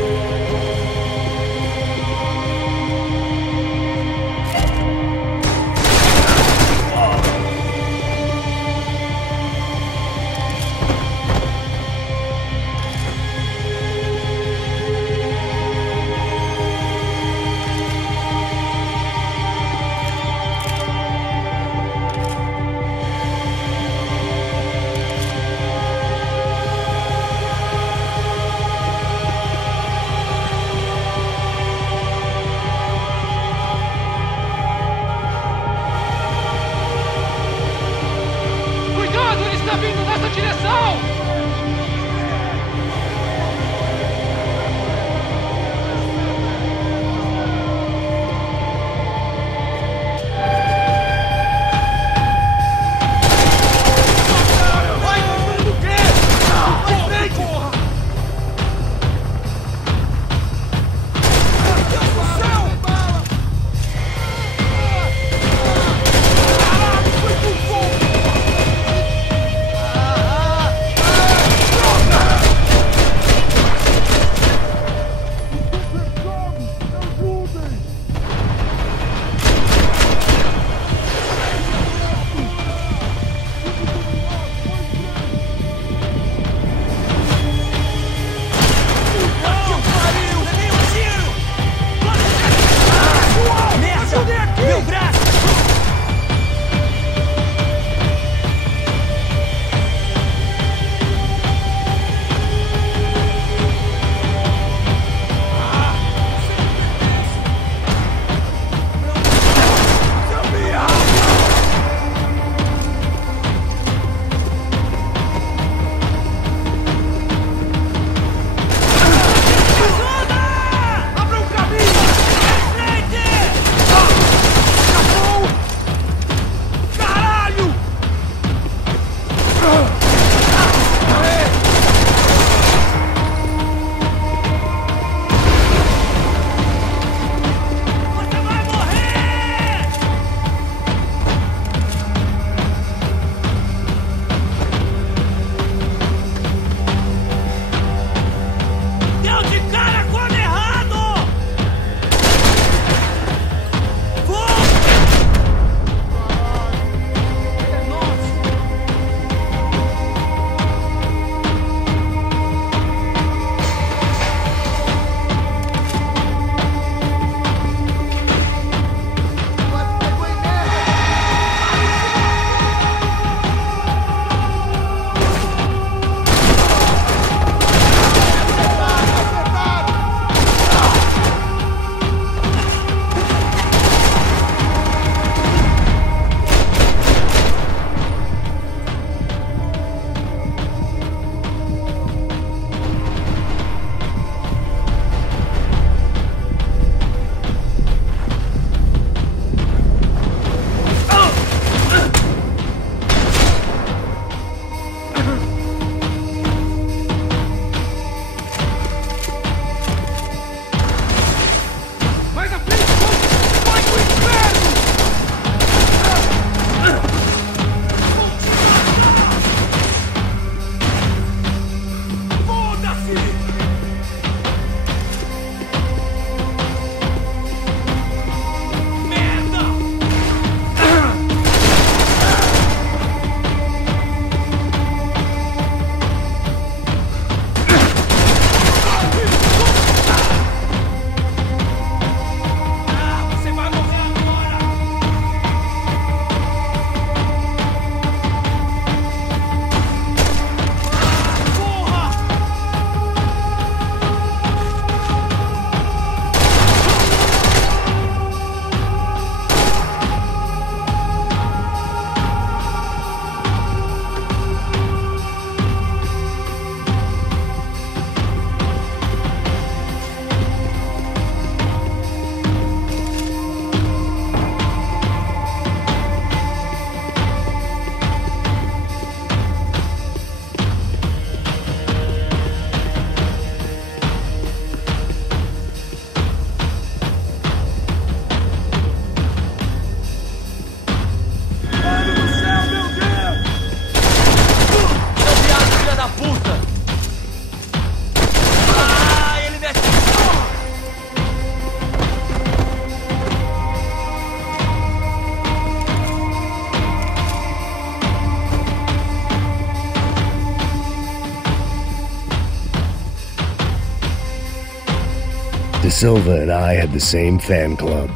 De Silva and I had the same fan club.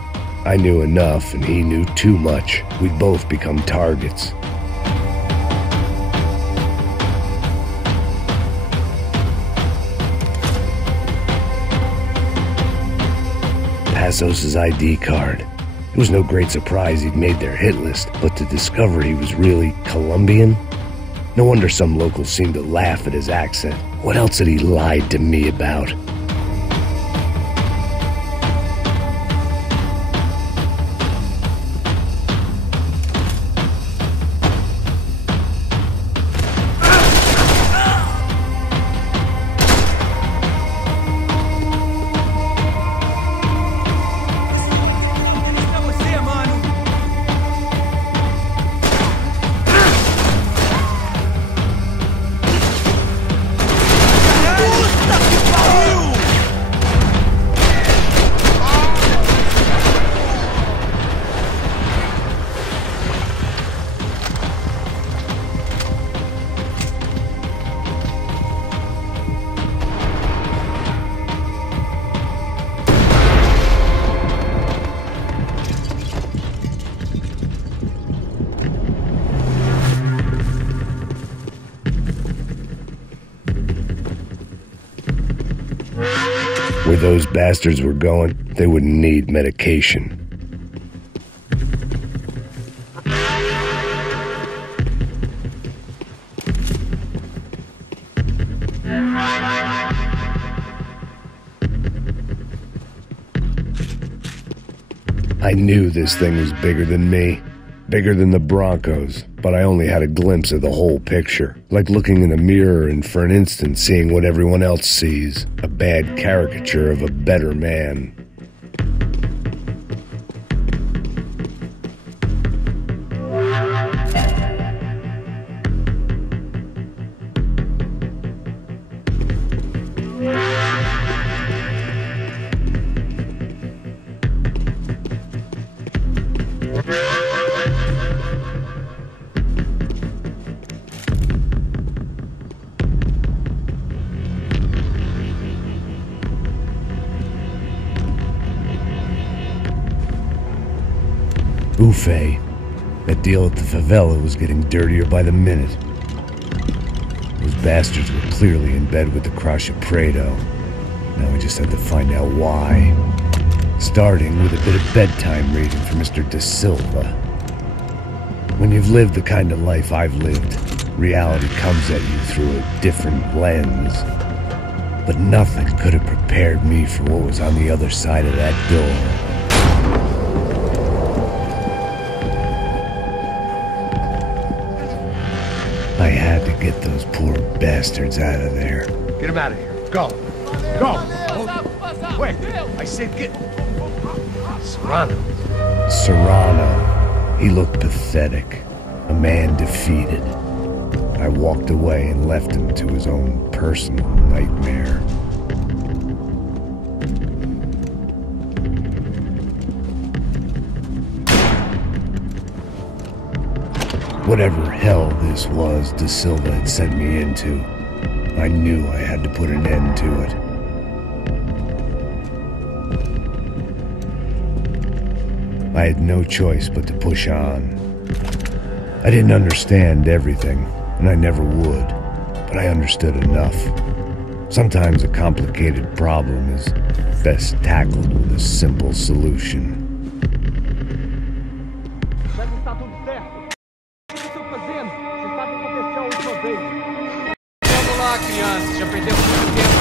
I knew enough and he knew too much. We'd both become targets. Passos' ID card. It was no great surprise he'd made their hit list, but to discover he was really Colombian? No wonder some locals seemed to laugh at his accent. What else had he lied to me about? Where those bastards were going, they wouldn't need medication. I knew this thing was bigger than me, bigger than the Broncos, but I only had a glimpse of the whole picture, like looking in a mirror and for an instant seeing what everyone else sees, a bad caricature of a better man. Buffet. That deal at the favela was getting dirtier by the minute. Those bastards were clearly in bed with the Crash of Prado. Now we just had to find out why. Starting with a bit of bedtime reading for Mr. De Silva. When you've lived the kind of life I've lived, reality comes at you through a different lens. But nothing could have prepared me for what was on the other side of that door. I had to get those poor bastards out of there. Get him out of here. Go. Go. Wait. I said get... Serrano. Serrano. He looked pathetic. A man defeated. I walked away and left him to his own personal nightmare. Whatever hell this was De Silva had sent me into, I knew I had to put an end to it. I had no choice but to push on. I didn't understand everything, and I never would, but I understood enough. Sometimes a complicated problem is best tackled with a simple solution. Vamos lá, crianças, já perdemos muito tempo.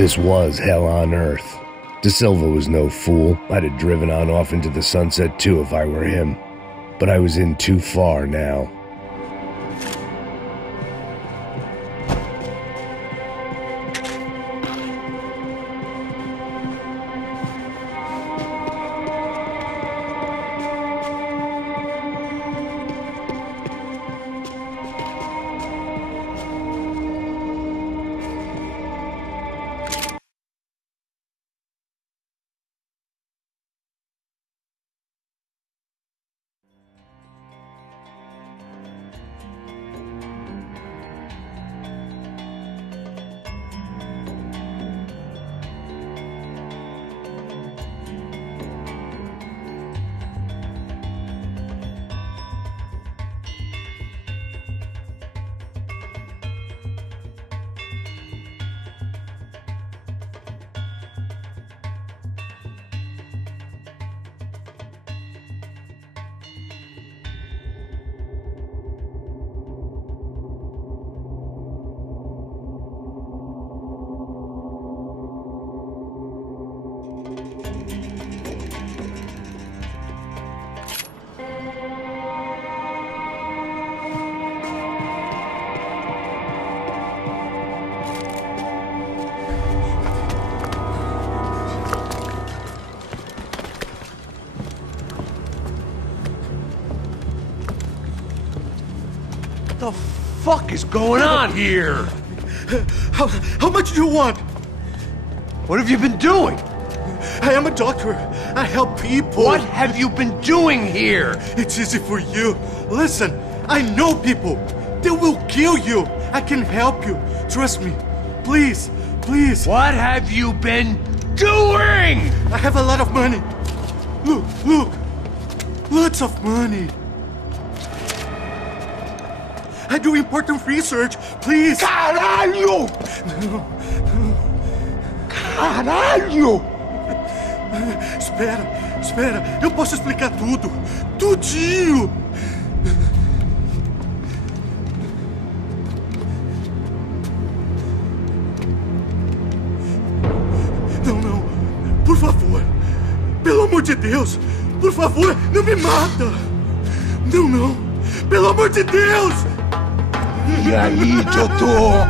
This was hell on earth. De Silva was no fool. I'd have driven on off into the sunset too if I were him. But I was in too far now. What the fuck is going on here? How much do you want? What have you been doing? I am a doctor. I help people. What have you been doing here? It's easy for you. Listen, I know people. They will kill you. I can help you. Trust me. Please, please. What have you been doing? I have a lot of money. Look, look. Lots of money. I do important research. Please. Caralho! Não. Caralho! Espera. Eu posso explicar tudo. Tudinho. Não. Por favor. Pelo amor de Deus. Por favor, não me mata. Não. Pelo amor de Deus. E aí, doutor?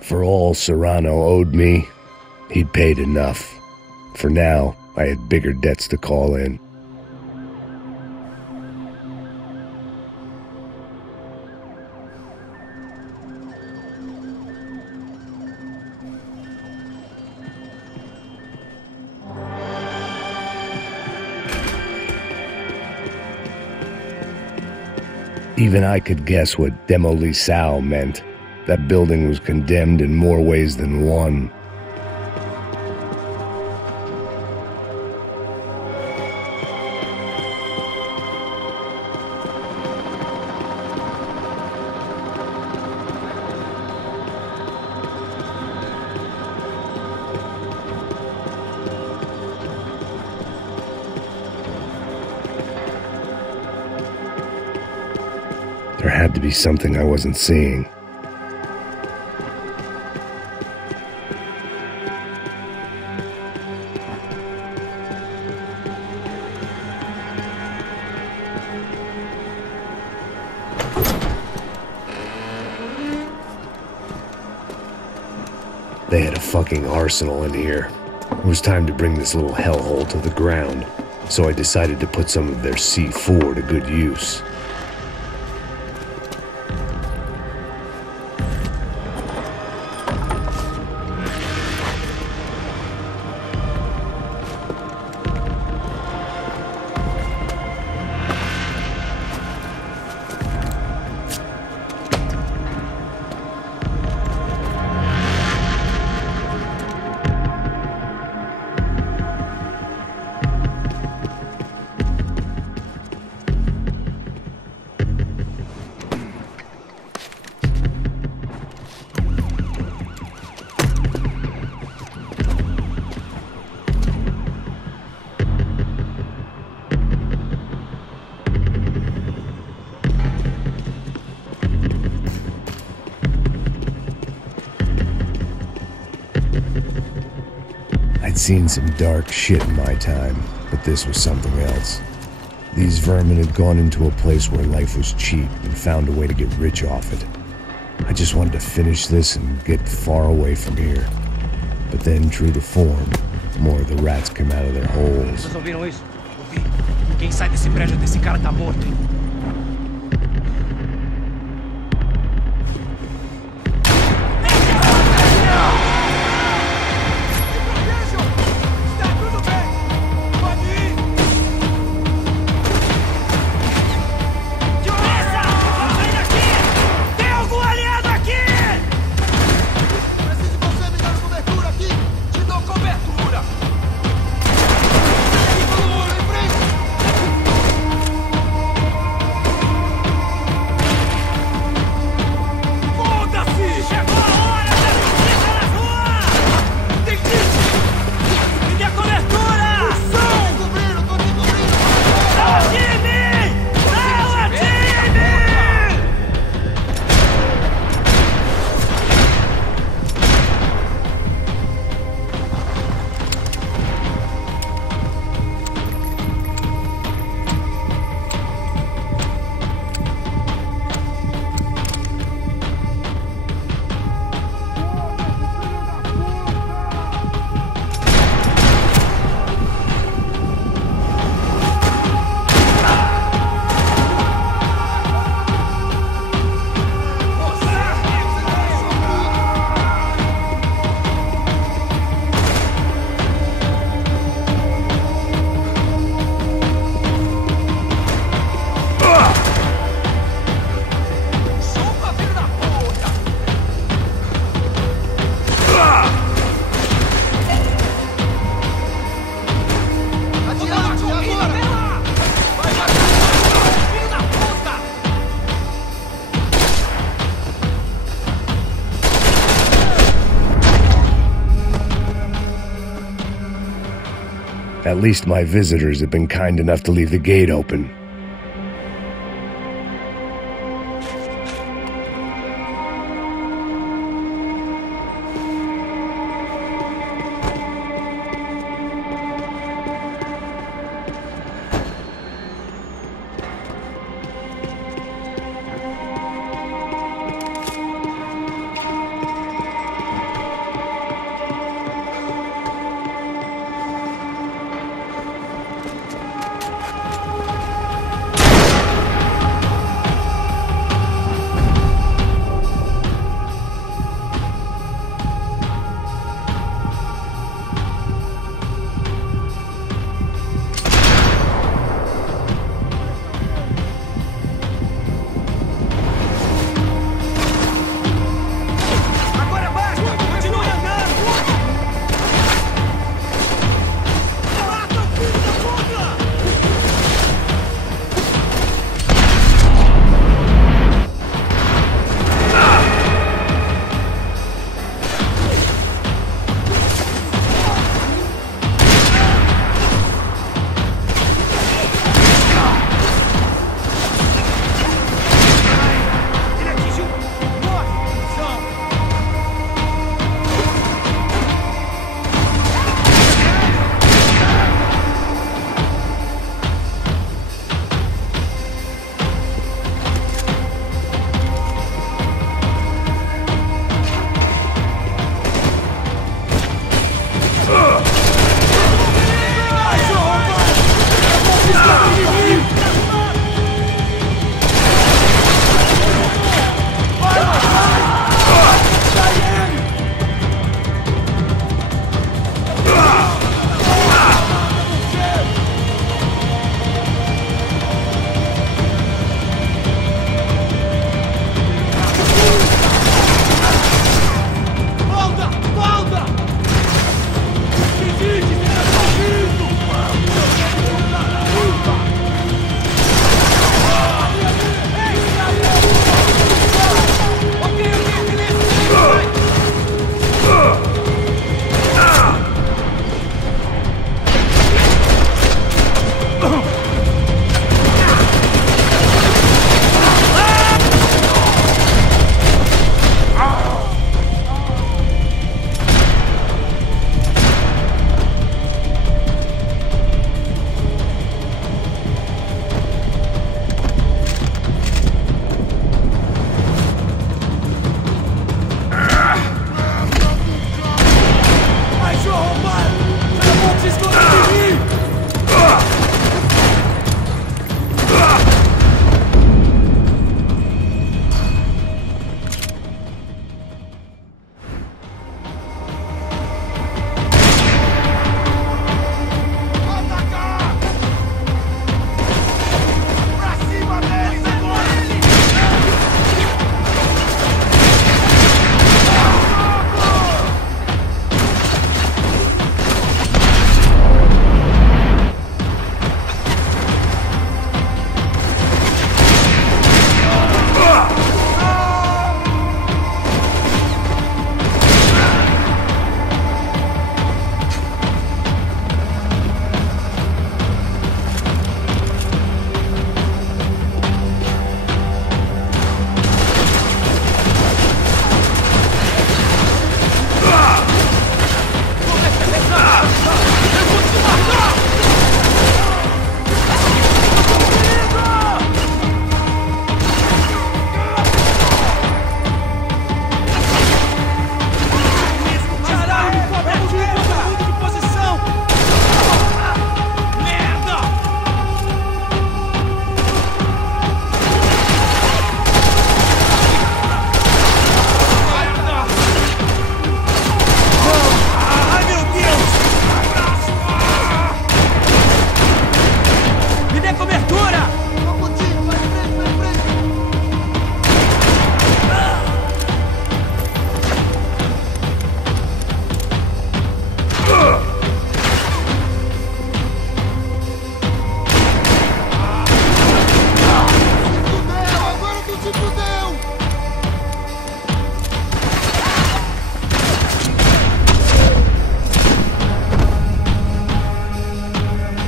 For all Serrano owed me, he'd paid enough. For now, I had bigger debts to call in. Even I could guess what demolissao meant. That building was condemned in more ways than one. There had to be something I wasn't seeing. They had a fucking arsenal in here. It was time to bring this little hellhole to the ground, so I decided to put some of their C4 to good use. I'd seen some dark shit in my time, but this was something else. These vermin had gone into a place where life was cheap and found a way to get rich off it. I just wanted to finish this and get far away from here. But then, true to form, more of the rats come out of their holes. Vocês ouviram isso? Ouvi. Quem sai desse prédio desse cara tá morto, hein? At least my visitors have been kind enough to leave the gate open.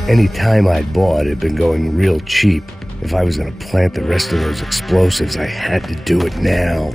Any time I'd bought had been going real cheap. If I was gonna plant the rest of those explosives, I had to do it now.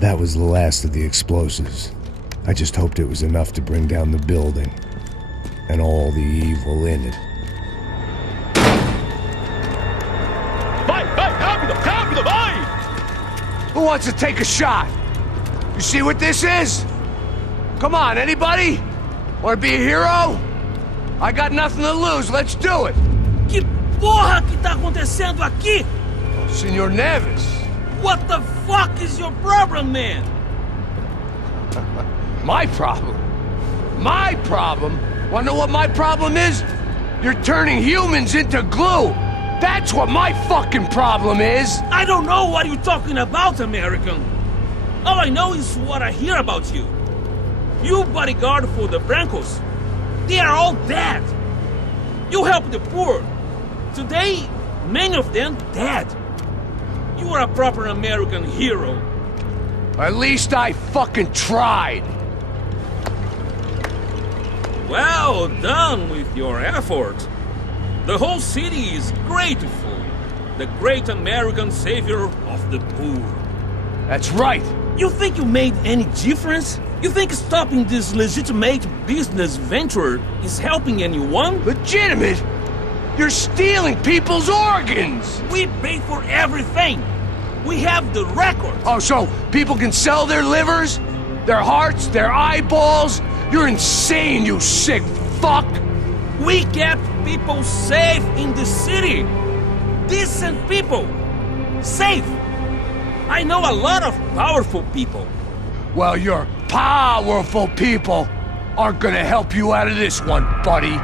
That was the last of the explosives. I just hoped it was enough to bring down the building and all the evil in it. Vai, rápido, rápido, vai! Who wants to take a shot? You see what this is? Come on, anybody? Want to be a hero? I got nothing to lose, let's do it! Que porra que tá acontecendo aqui? Senor Neves. What the fuck is your problem, man? My problem? My problem? Wanna know what my problem is? You're turning humans into glue! That's what my fucking problem is! I don't know what you're talking about, American. All I know is what I hear about you. You bodyguard for the Brancos. They are all dead. You help the poor. Today, many of them dead. You are a proper American hero. At least I fucking tried. Well done with your effort. The whole city is grateful. The great American savior of the poor. That's right. You think you made any difference? You think stopping this legitimate business venture is helping anyone? Legitimate? You're stealing people's organs! We pay for everything! We have the record! Oh, so people can sell their livers? Their hearts? Their eyeballs? You're insane, you sick fuck! We kept people safe in the city! Decent people! Safe! I know a lot of powerful people. Well, your powerful people aren't gonna help you out of this one, buddy.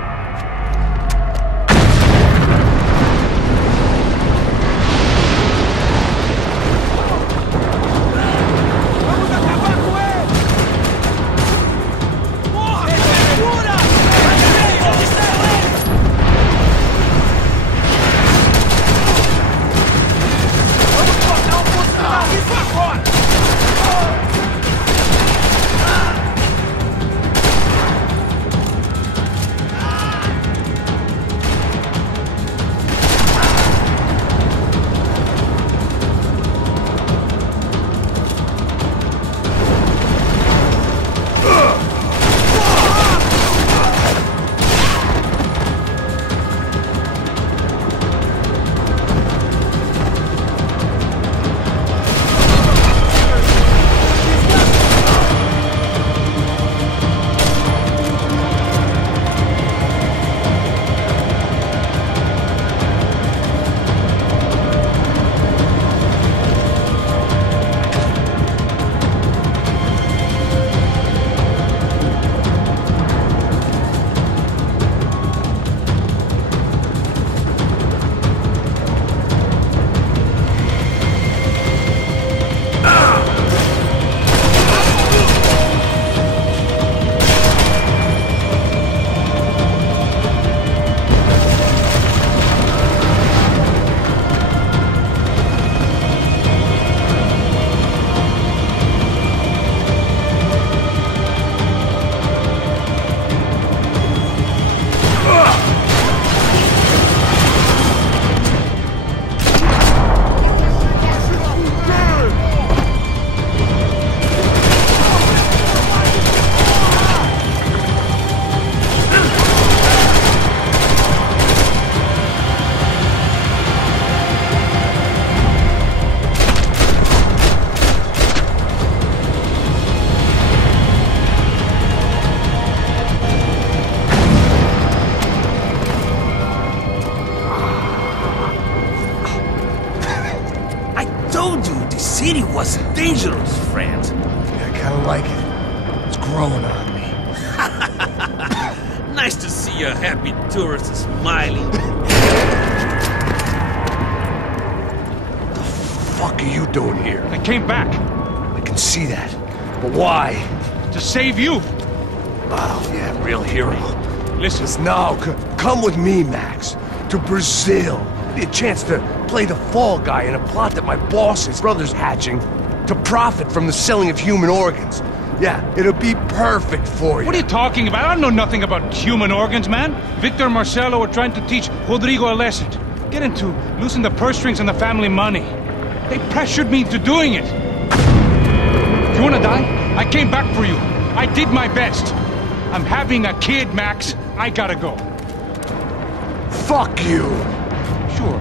was dangerous, friend. Yeah, I kinda like it. It's growing on me. Nice to see a happy tourist smiling. What the fuck are you doing here? I came back I can see that. But why? to save you. Oh, yeah, real hero. Listen, No, come with me, Max. To Brazil. Be a chance to play the fall guy in a plot that my boss's brother's hatching to profit from the selling of human organs. Yeah, it'll be perfect for you. what are you talking about? I don't know nothing about human organs, man. Victor and Marcelo were trying to teach Rodrigo a lesson. Get into losing the purse strings and the family money. They pressured me into doing it. You wanna die? I came back for you. I did my best. I'm having a kid, Max. I gotta go. Fuck you! Sure.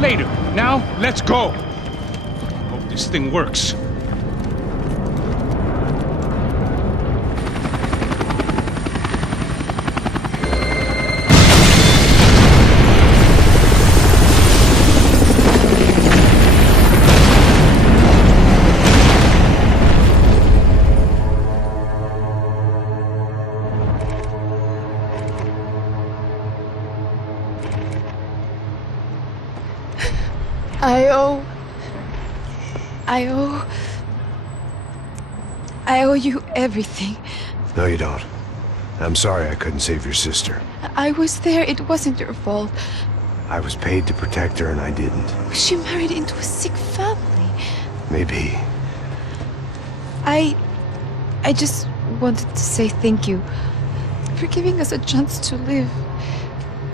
Later. Now, let's go. Hope this thing works. I owe you everything. No, you don't. I'm sorry I couldn't save your sister. I was there. It wasn't your fault. I was paid to protect her and I didn't. She married into a sick family. Maybe. I just wanted to say thank you for giving us a chance to live.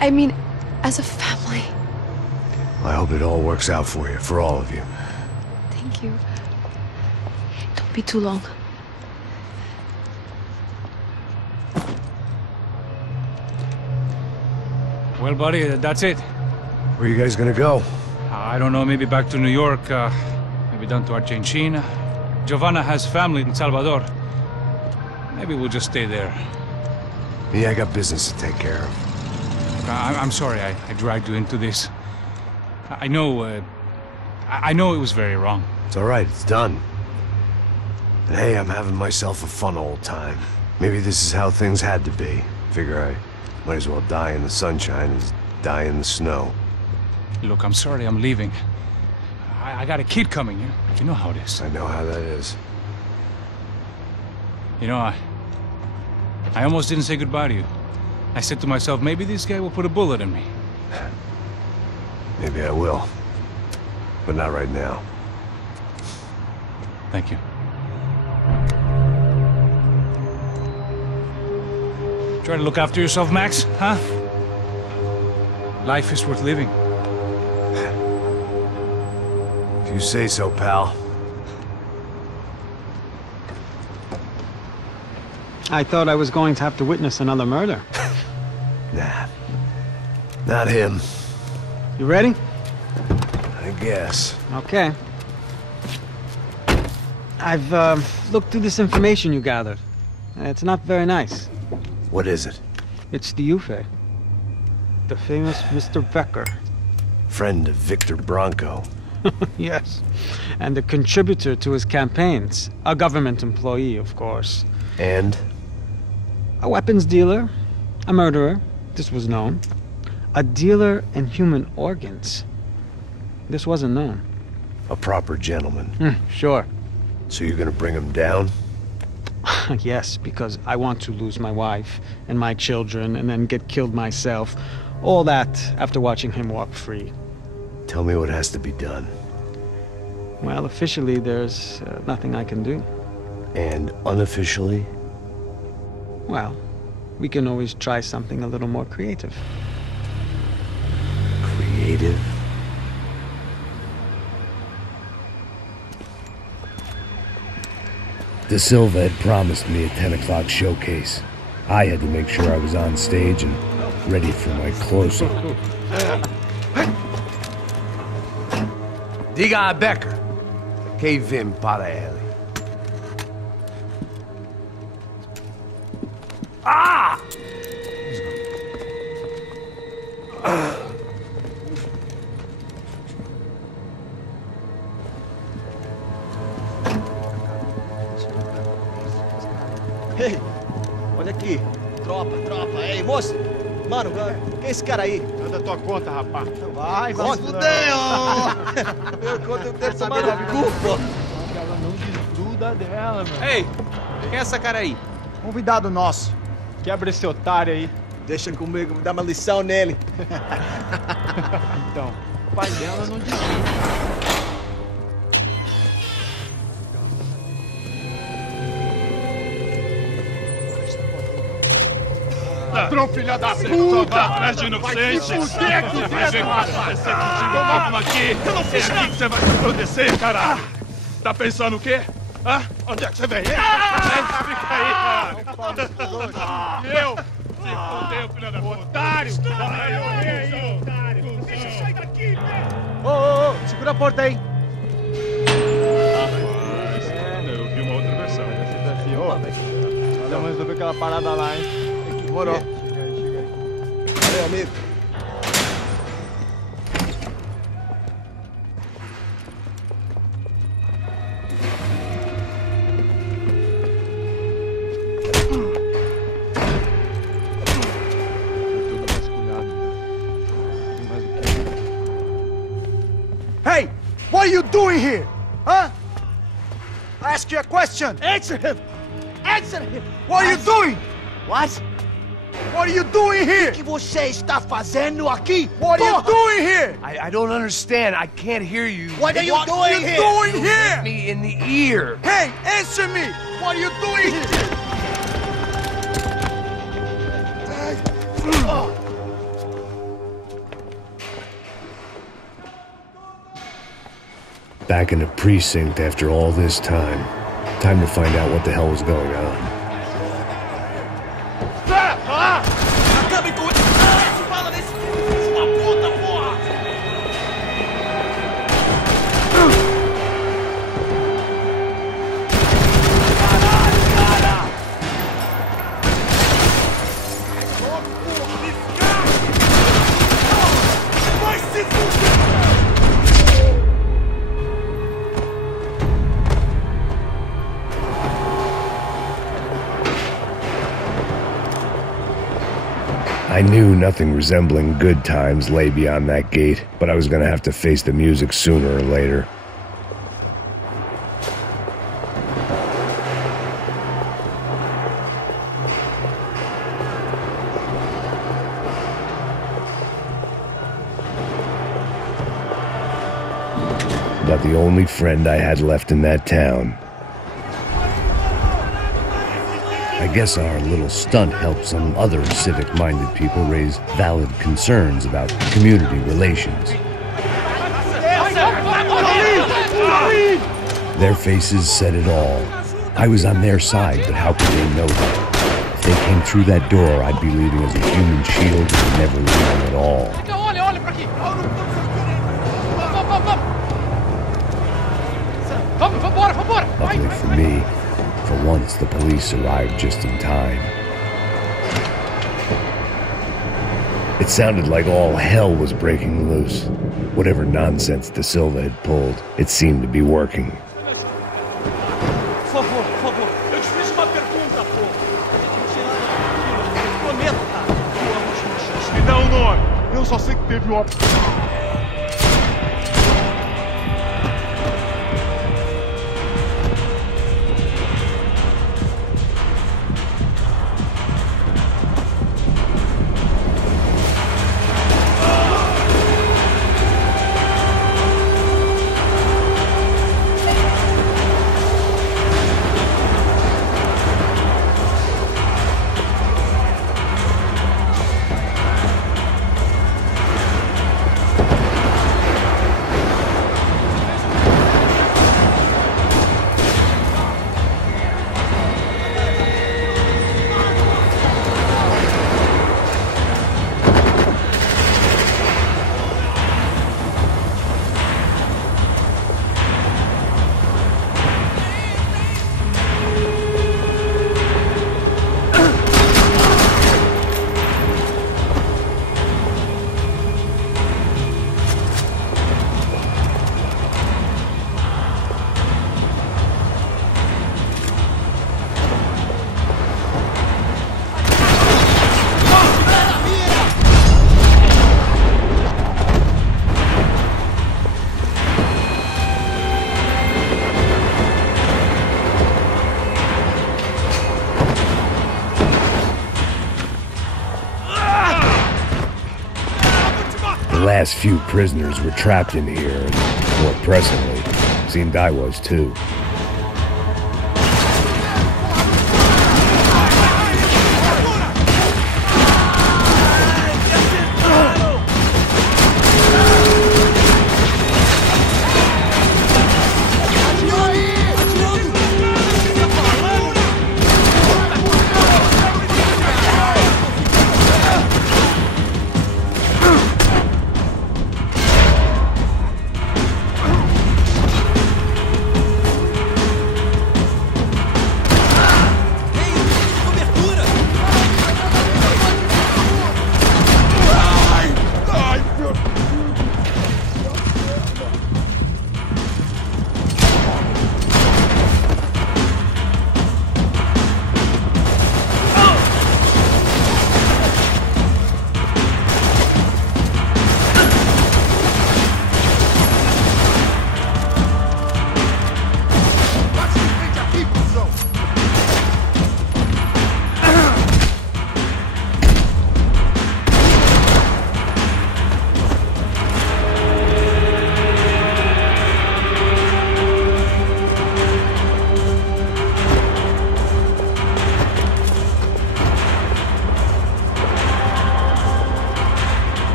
I mean, as a family. I hope it all works out for you, for all of you. Thank you. Don't be too long. Well, buddy, that's it. Where you guys gonna go? I don't know, maybe back to New York, maybe down to Argentina. Giovanna has family in Salvador. Maybe we'll just stay there. Yeah, I got business to take care of. I'm sorry I dragged you into this. I know it was very wrong. It's all right, it's done. But hey, I'm having myself a fun old time. Maybe this is how things had to be. Figure I might as well die in the sunshine as die in the snow. Look, I'm sorry I'm leaving. I got a kid coming. You know how it is. I know how that is. You know, I almost didn't say goodbye to you. I said to myself, maybe this guy will put a bullet in me. Maybe I will. But not right now. Thank you. Try to look after yourself, Max, huh? Life is worth living. If you say so, pal. I thought I was going to have to witness another murder. Nah. Not him. You ready? I guess. Okay. I've looked through this information you gathered. It's not very nice. What is it? It's the Ufe. The famous Mr. Becker. Friend of Victor Bronco. Yes. And a contributor to his campaigns. A government employee, of course. And? A weapons dealer. A murderer. This was known. A dealer in human organs. This wasn't known. A proper gentleman. Sure. So you're gonna bring him down? Yes, because I want to lose my wife and my children and then get killed myself. All that after watching him walk free. Tell me what has to be done. Well, officially there's nothing I can do. And unofficially? Well, we can always try something a little more creative. Creative? De Silva had promised me a 10 o'clock showcase. I had to make sure I was on stage and ready for my close-up. Diga a Becker. Que vim para ele. Ah! Tropa, ei, moço! Mano, quem é esse cara aí? Manda tua conta, rapaz. Vai, Conta. fudeu! Meu conta eu quero tomar no cu, pô! Ela não desgruda dela, mano. Ei, quem é essa cara aí? Convidado nosso. Quebra esse otário aí. Deixa comigo, me dá uma lição nele. Então, o pai dela não desgruda. Patrão, filha da puta! Vai atrás de inocente! Vai se fuder aqui dentro, Vai ver o que vai acontecer contigo. Vamos aqui! Eu não fiz nada! Que você vai se proteger, caralho! Tá pensando o quê? Hã? Onde é que você vem? Fica aí, caralho! Eu? Se fudeu, filha da puta! Otário! Vai, otário! Deixa eu sair daqui, velho! Ô, segura a porta aí! Eu vi uma outra versão. Vamos resolver aquela parada lá, hein? Demorou. Chega aí. Valeu, amigo. Hey! What are you doing here? Huh? I ask you a question. Answer him! Answer him! What are you doing? What? What are you doing here? O que você está fazendo aqui? What are you doing here? I don't understand. I can't hear you. What are you doing here? Doing here? Me in the ear. Hey, answer me! What are you doing here? Back in the precinct after all this time. Time to find out what the hell was going on. Acabe com isso! Isso fala desse... Sua puta, porra! Caralho, cara! Vai se fuder! I knew nothing resembling good times lay beyond that gate, but I was gonna have to face the music sooner or later. About the only friend I had left in that town. I guess our little stunt helped some other civic-minded people raise valid concerns about community relations. Their faces said it all. I was on their side, but how could they know that? If they came through that door, I'd be leaving as a human shield and never leaving at all. Olha pra aqui! Vambora! Luckily for me, for once the police arrived just in time. It sounded like all hell was breaking loose. Whatever nonsense De Silva had pulled, it seemed to be working. Por favor, eu te fiz uma pergunta, pô. Eu prometo, cara. Tua última chance. Me dá um nome. Eu só sei que teve uma... last few prisoners were trapped in here, and more pressingly, seemed I was too.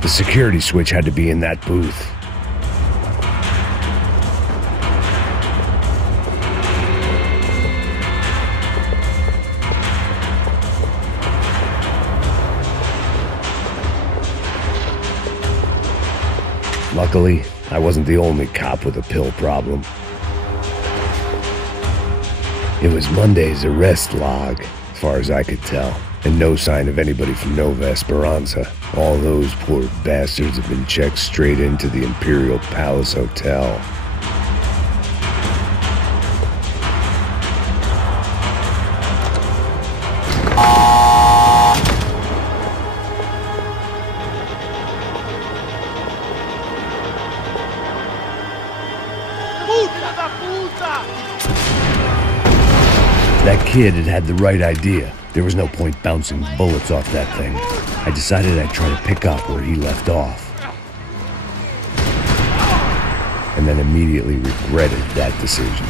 The security switch had to be in that booth. Luckily, I wasn't the only cop with a pill problem. It was Monday's arrest log, as far as I could tell, and no sign of anybody from Nova Esperanza. All those poor bastards have been checked straight into the Imperial Palace Hotel. That kid had the right idea. There was no point bouncing bullets off that thing. I decided I'd try to pick up where he left off. And then immediately regretted that decision.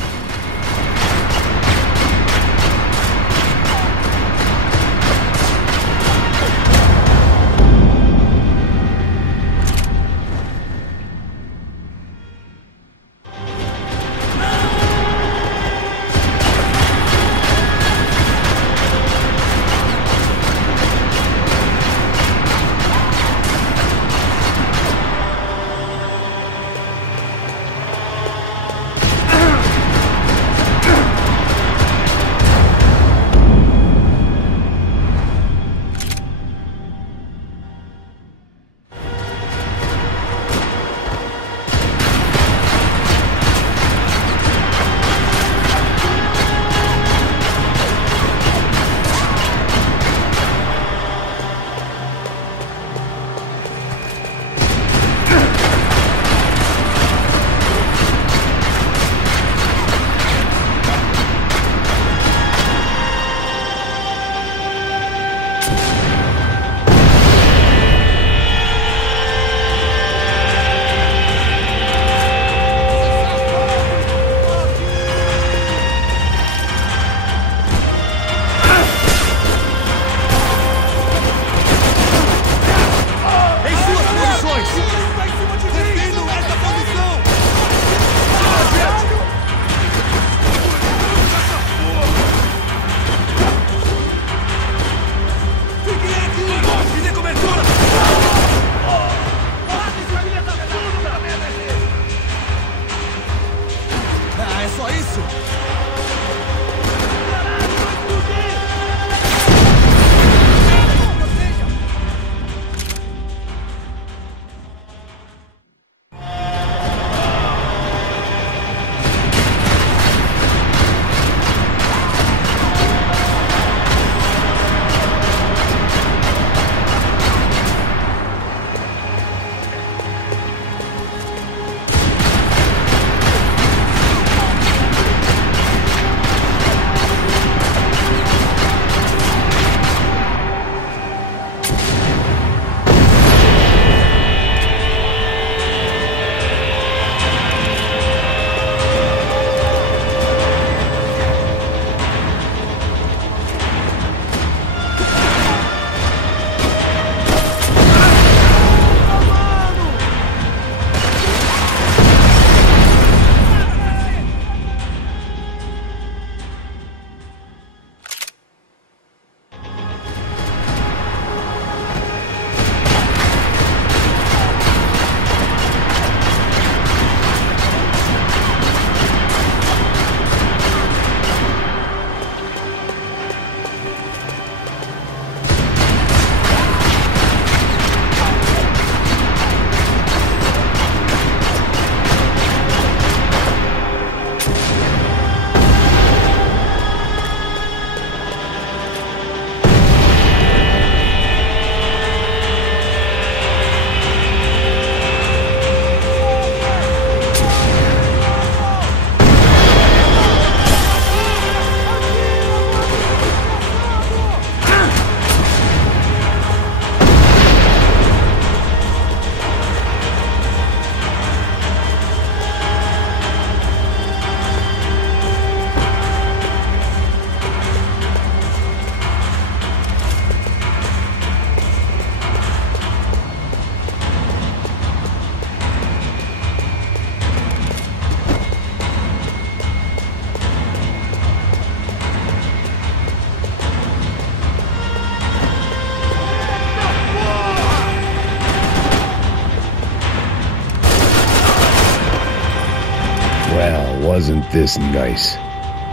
Wasn't this nice?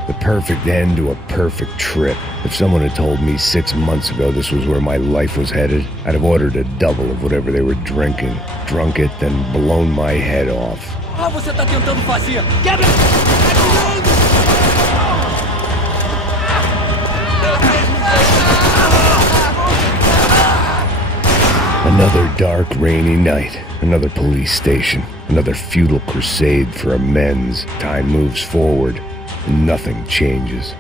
The perfect end to a perfect trip. If someone had told me 6 months ago this was where my life was headed, I'd have ordered a double of whatever they were drinking, drunk it, then blown my head off. Ah, você tá tentando fazer? Quebra! Another dark, rainy night. Another police station. Another futile crusade for amends. Time moves forward, and nothing changes.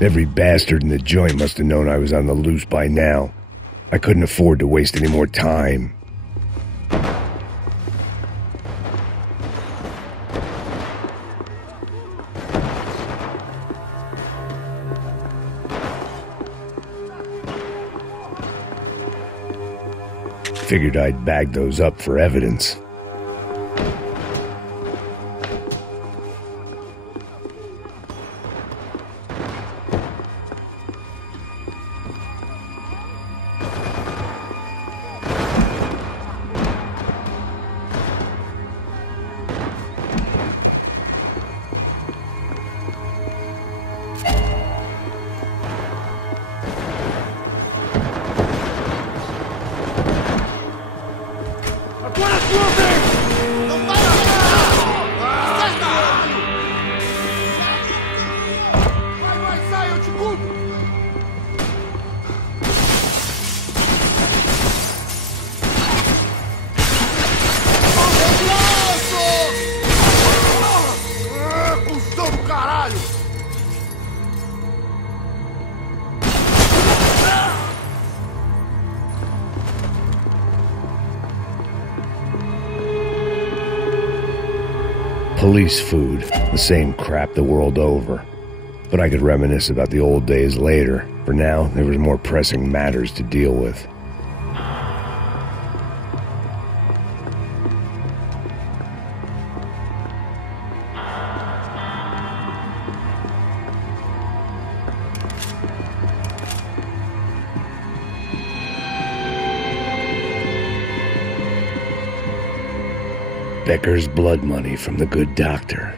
Every bastard in the joint must have known I was on the loose by now. I couldn't afford to waste any more time. Figured I'd bag those up for evidence. Police food, the same crap the world over. But I could reminisce about the old days later. For now, there was more pressing matters to deal with. Becker's blood money from the good doctor.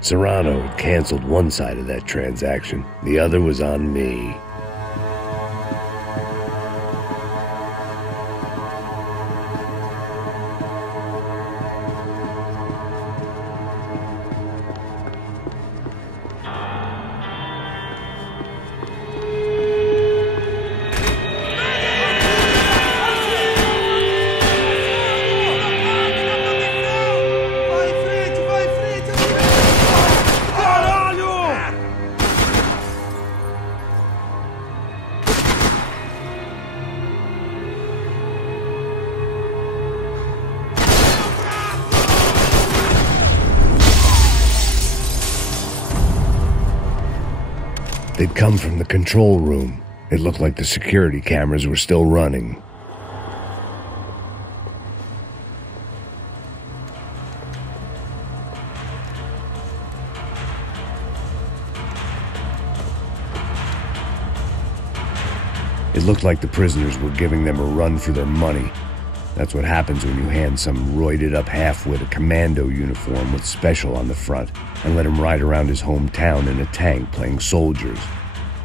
Serrano had canceled one side of that transaction. The other was on me. They'd come from the control room. It looked like the security cameras were still running. looked like the prisoners were giving them a run for their money. That's what happens when you hand some roided-up halfwit a commando uniform with special on the front and let him ride around his hometown in a tank playing soldiers.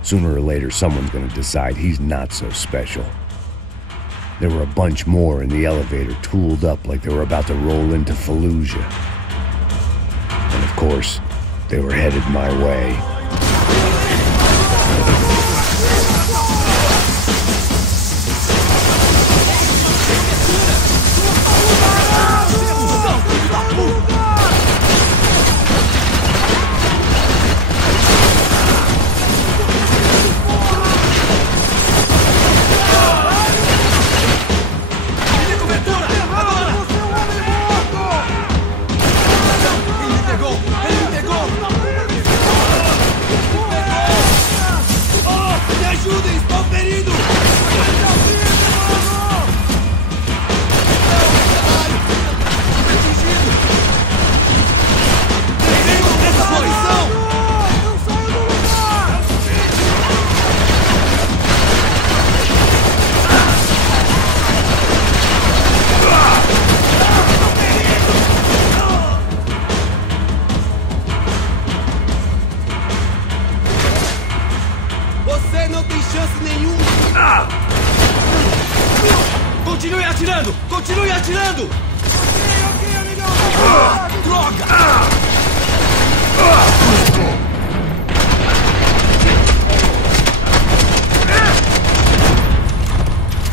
Sooner or later, someone's gonna decide he's not so special. There were a bunch more in the elevator, tooled up like they were about to roll into Fallujah. And of course, they were headed my way. Continue atirando! Continue atirando! Droga!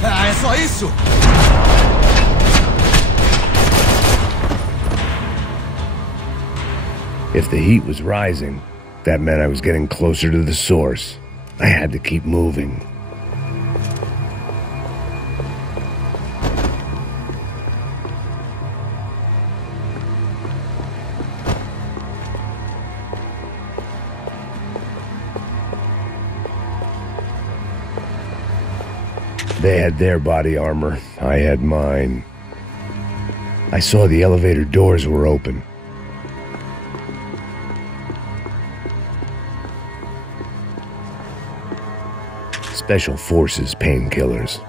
Ah, é só isso? If the heat was rising, that meant I was getting closer to the source. I had to keep moving. They had their body armor, I had mine. I saw the elevator doors were open. Special Forces painkillers.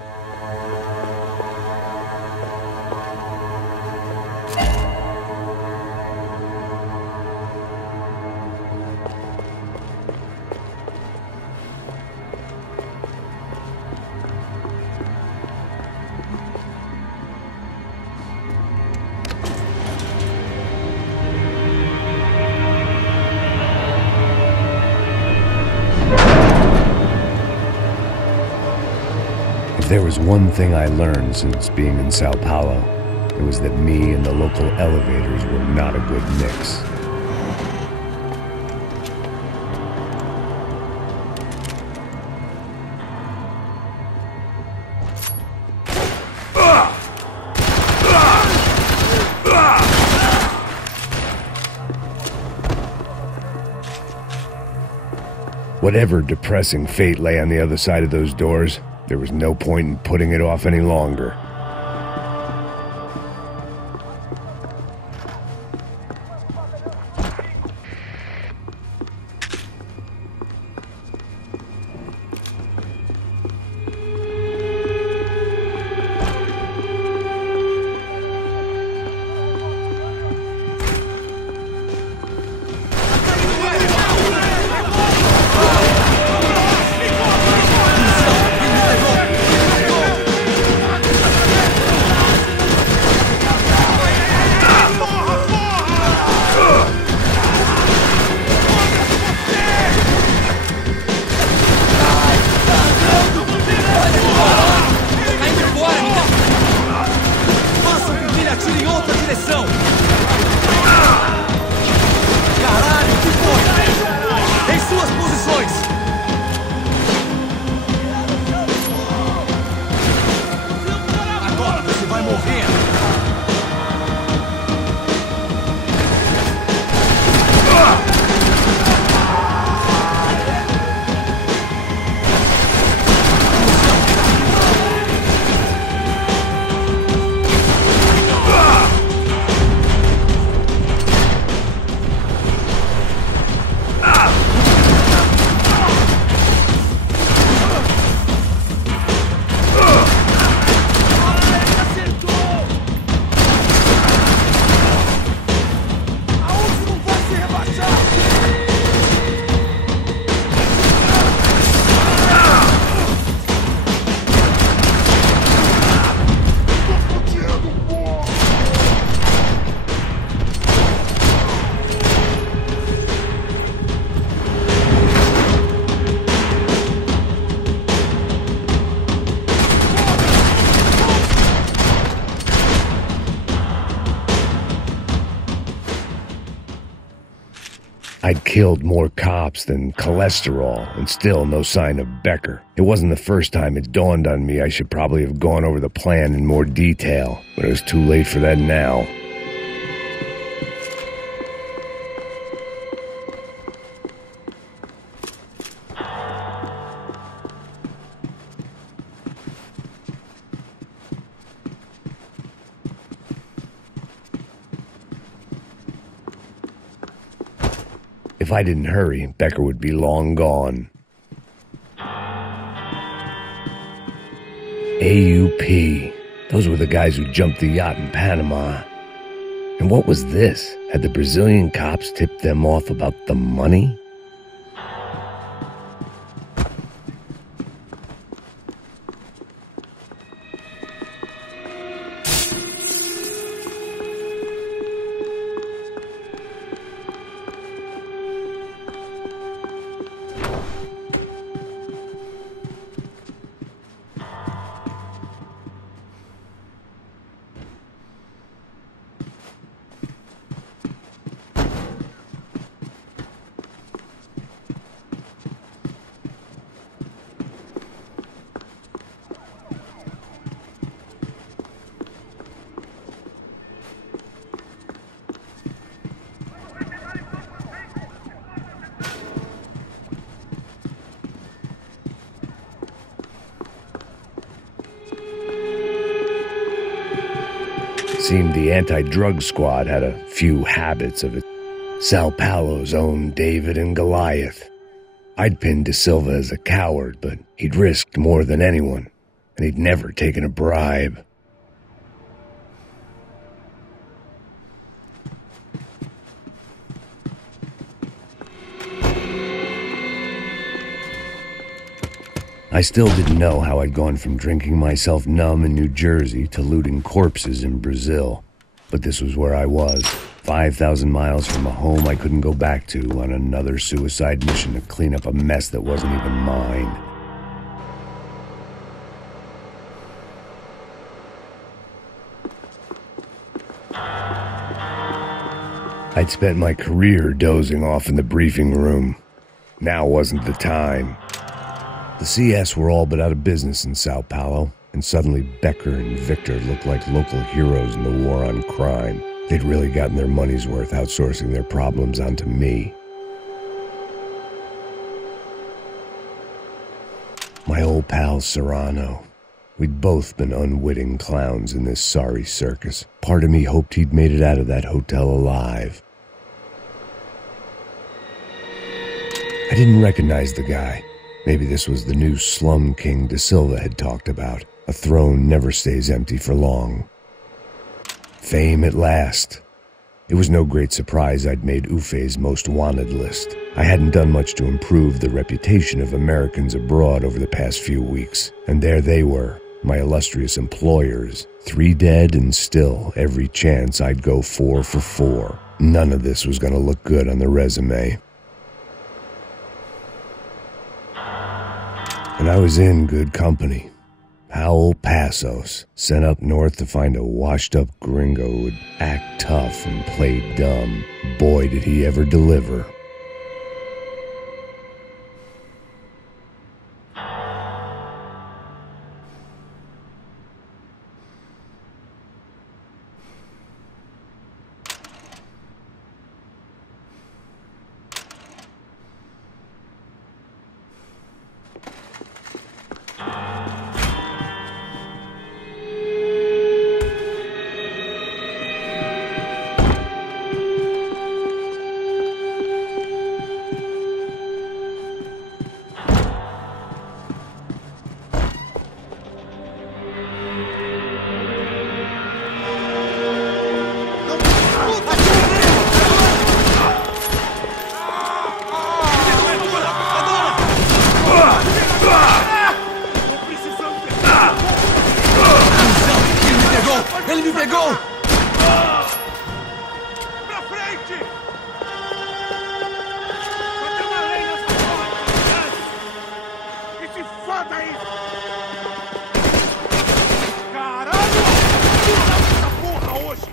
If there was one thing I learned since being in Sao Paulo, it was that me and the local elevators were not a good mix. Whatever depressing fate lay on the other side of those doors, there was no point in putting it off any longer. I'd killed more cops than cholesterol, and still no sign of Becker. It wasn't the first time it dawned on me I should probably have gone over the plan in more detail, but it was too late for that now. If I didn't hurry, Becker would be long gone. AUP. Those were the guys who jumped the yacht in Panama. And what was this? Had the Brazilian cops tipped them off about the money? Seemed the anti-drug squad had a few habits of it. Sao Paulo's own David and Goliath. I'd pinned De Silva as a coward, but he'd risked more than anyone, and he'd never taken a bribe. I still didn't know how I'd gone from drinking myself numb in New Jersey to looting corpses in Brazil. But this was where I was, 5,000 miles from a home I couldn't go back to, on another suicide mission to clean up a mess that wasn't even mine. I'd spent my career dozing off in the briefing room. Now wasn't the time. The CS were all but out of business in Sao Paulo, and suddenly Becker and Victor looked like local heroes in the war on crime. They'd really gotten their money's worth outsourcing their problems onto me. My old pal Serrano. We'd both been unwitting clowns in this sorry circus. Part of me hoped he'd made it out of that hotel alive. I didn't recognize the guy. Maybe this was the new slum king De Silva had talked about. A throne never stays empty for long. Fame at last. It was no great surprise I'd made Ufe's most wanted list. I hadn't done much to improve the reputation of Americans abroad over the past few weeks, and there they were, my illustrious employers. 3 dead, and still every chance I'd go 4 for 4. None of this was going to look good on the resume. And I was in good company. Howell Passos, sent up north to find a washed-up gringo who would act tough and play dumb. Boy, did he ever deliver. Ele me pegou! Pra frente! Só tem uma lei nessa porra! E se foda aí! Caralho! Puta essa porra hoje!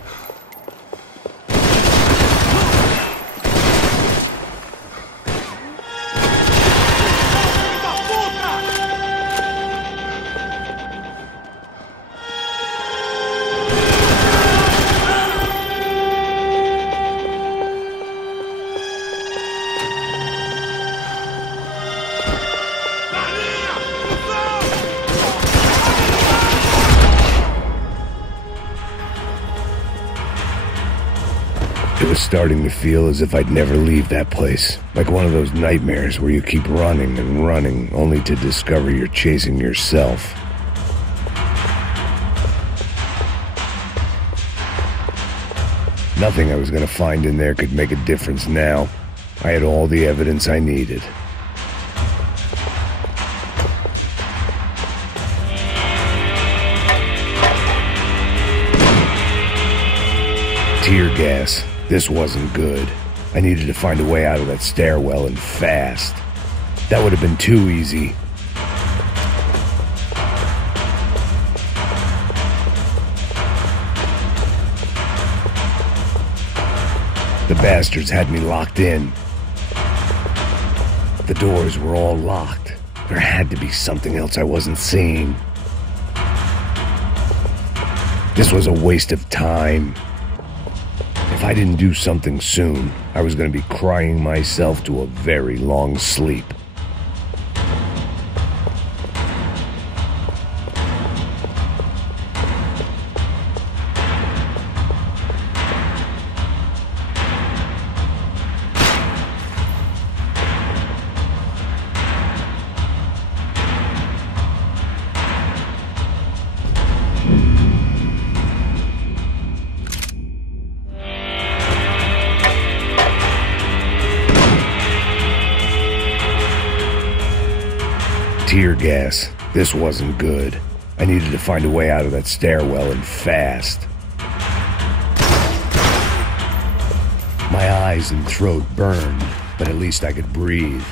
was starting to feel as if I'd never leave that place. Like one of those nightmares where you keep running and running, only to discover you're chasing yourself. Nothing I was gonna find in there could make a difference now. I had all the evidence I needed. Tear gas. This wasn't good. I needed to find a way out of that stairwell, and fast. That would have been too easy. The bastards had me locked in. The doors were all locked. There had to be something else I wasn't seeing. This was a waste of time. If I didn't do something soon, I was going to be crying myself to a very long sleep. Tear gas. This wasn't good. I needed to find a way out of that stairwell, and fast. My eyes and throat burned, but at least I could breathe.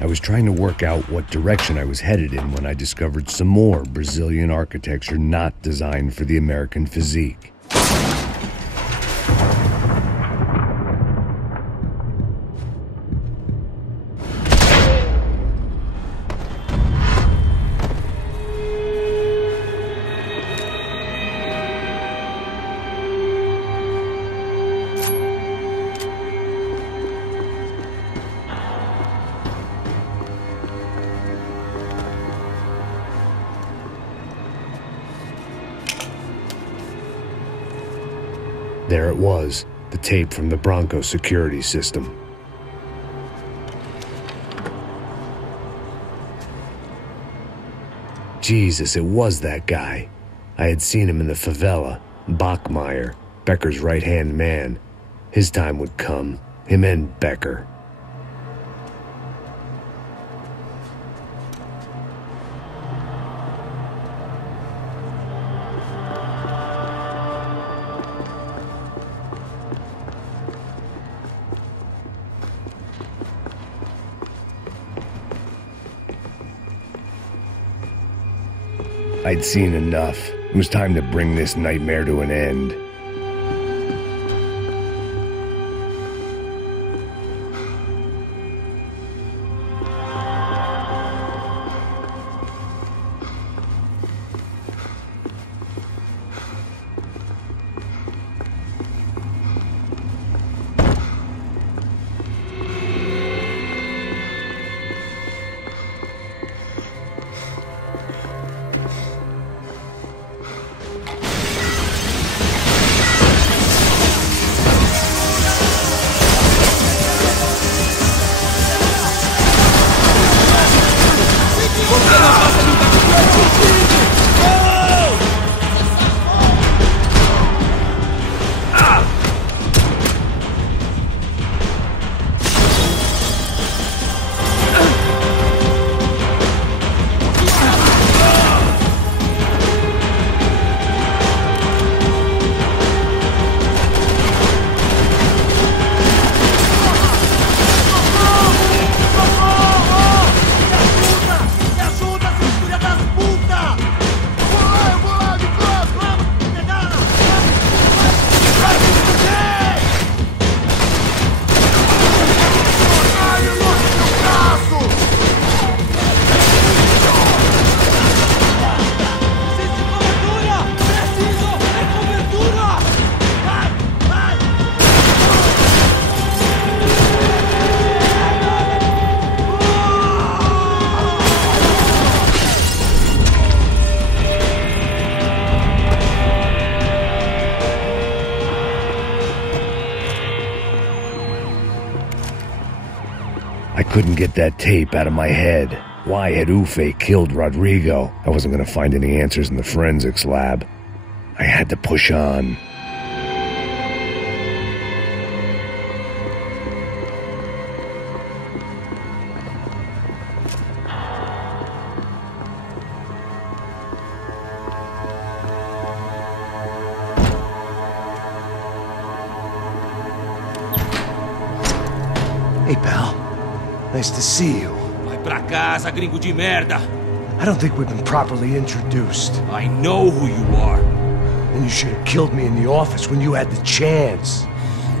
I was trying to work out what direction I was headed in when I discovered some more Brazilian architecture not designed for the American physique. There it was, the tape from the Bronco security system. Jesus, it was that guy. I had seen him in the favela. Bachmeyer, Becker's right-hand man. His time would come. Him and Becker. I'd seen enough. It was time to bring this nightmare to an end. couldn't get that tape out of my head. Why had Ufe killed Rodrigo? I wasn't going to find any answers in the forensics lab. I had to push on. Hey, pal. Nice to see you. Vai pra casa, gringo de merda. I don't think we've been properly introduced. I know who you are. And you should have killed me in the office when you had the chance.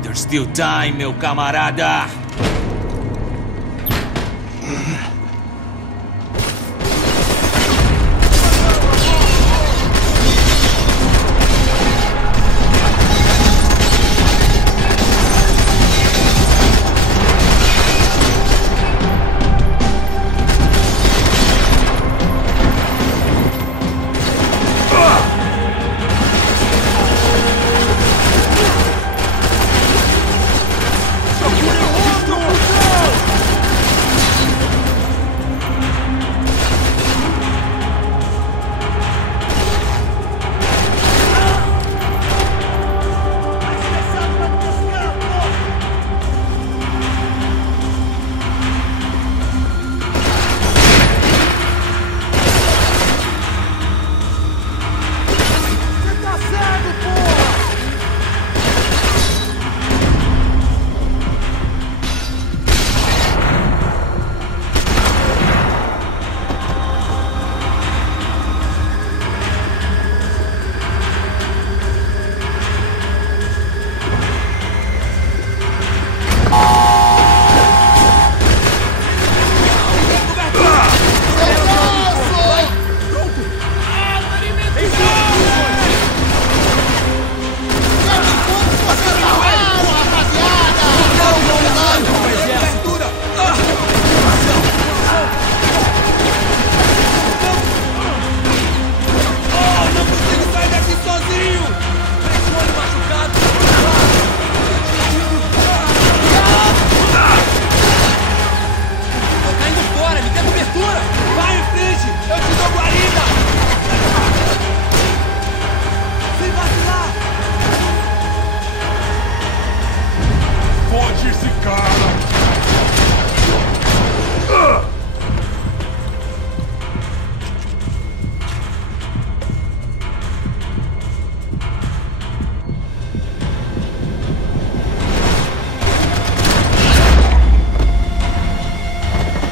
There's still time, meu camarada.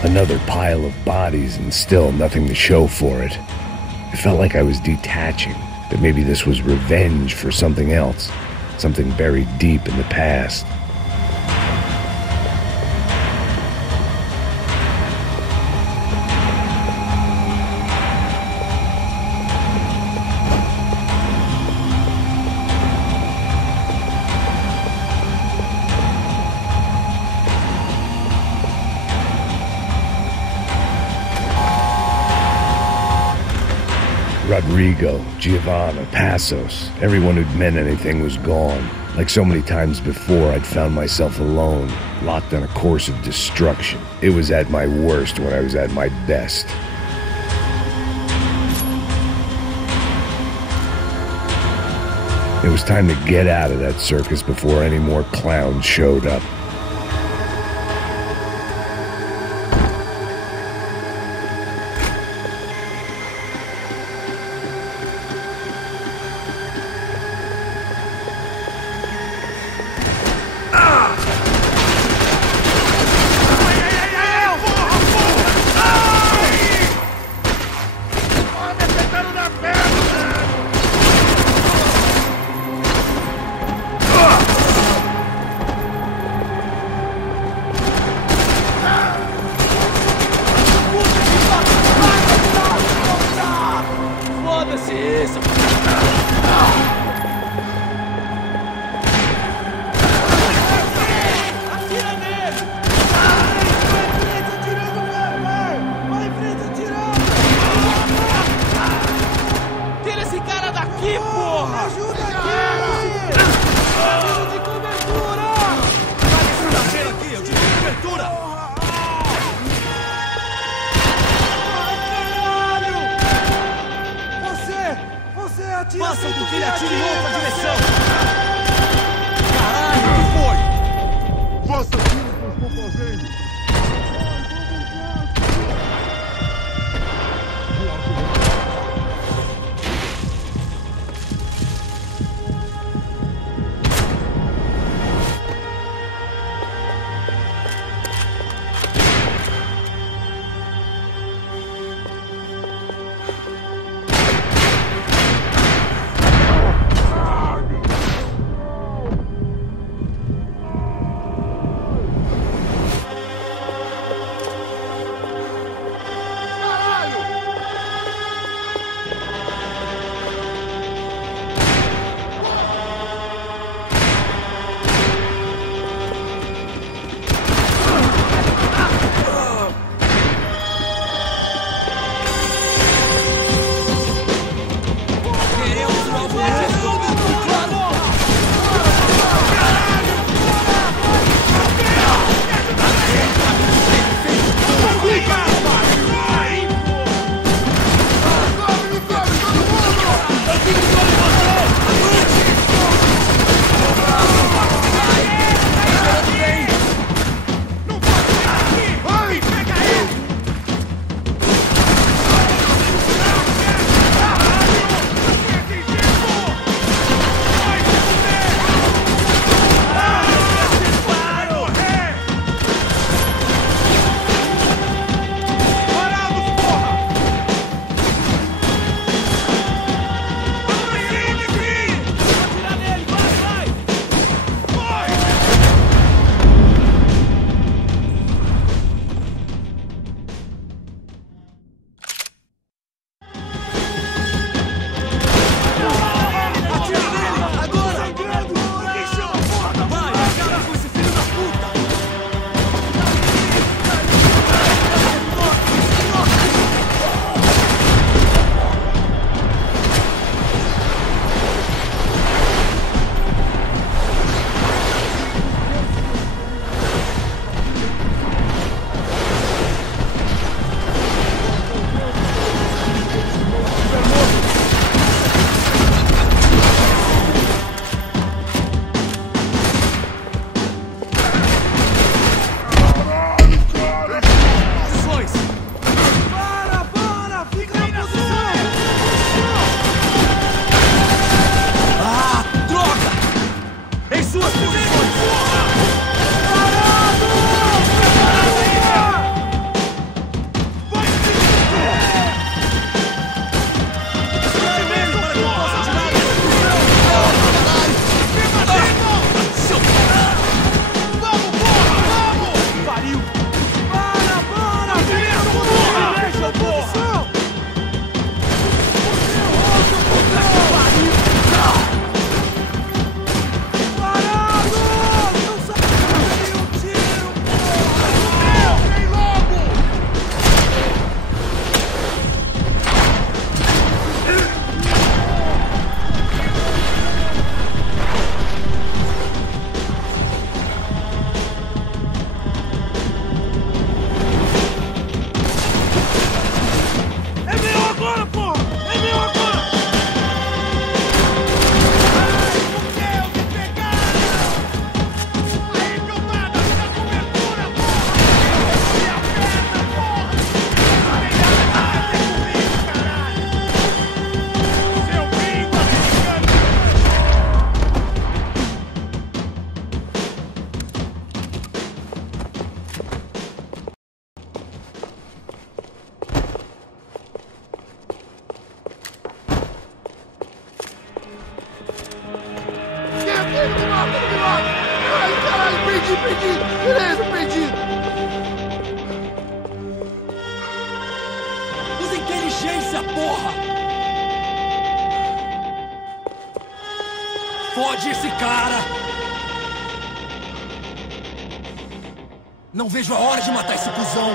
Another pile of bodies and still nothing to show for it. It felt like I was detaching, that maybe this was revenge for something else, something buried deep in the past. Rodrigo, Giovanna, Passos, everyone who'd meant anything was gone. Like so many times before, I'd found myself alone, locked on a course of destruction. It was at my worst when I was at my best. It was time to get out of that circus before any more clowns showed up. direção que ele atira em outra direção! Caralho, o que foi? Faça aquilo que eu estou fazendo! Perdi! Beleza, perdi! Usa inteligência, porra! Fode esse cara! Não vejo a hora de matar esse cuzão!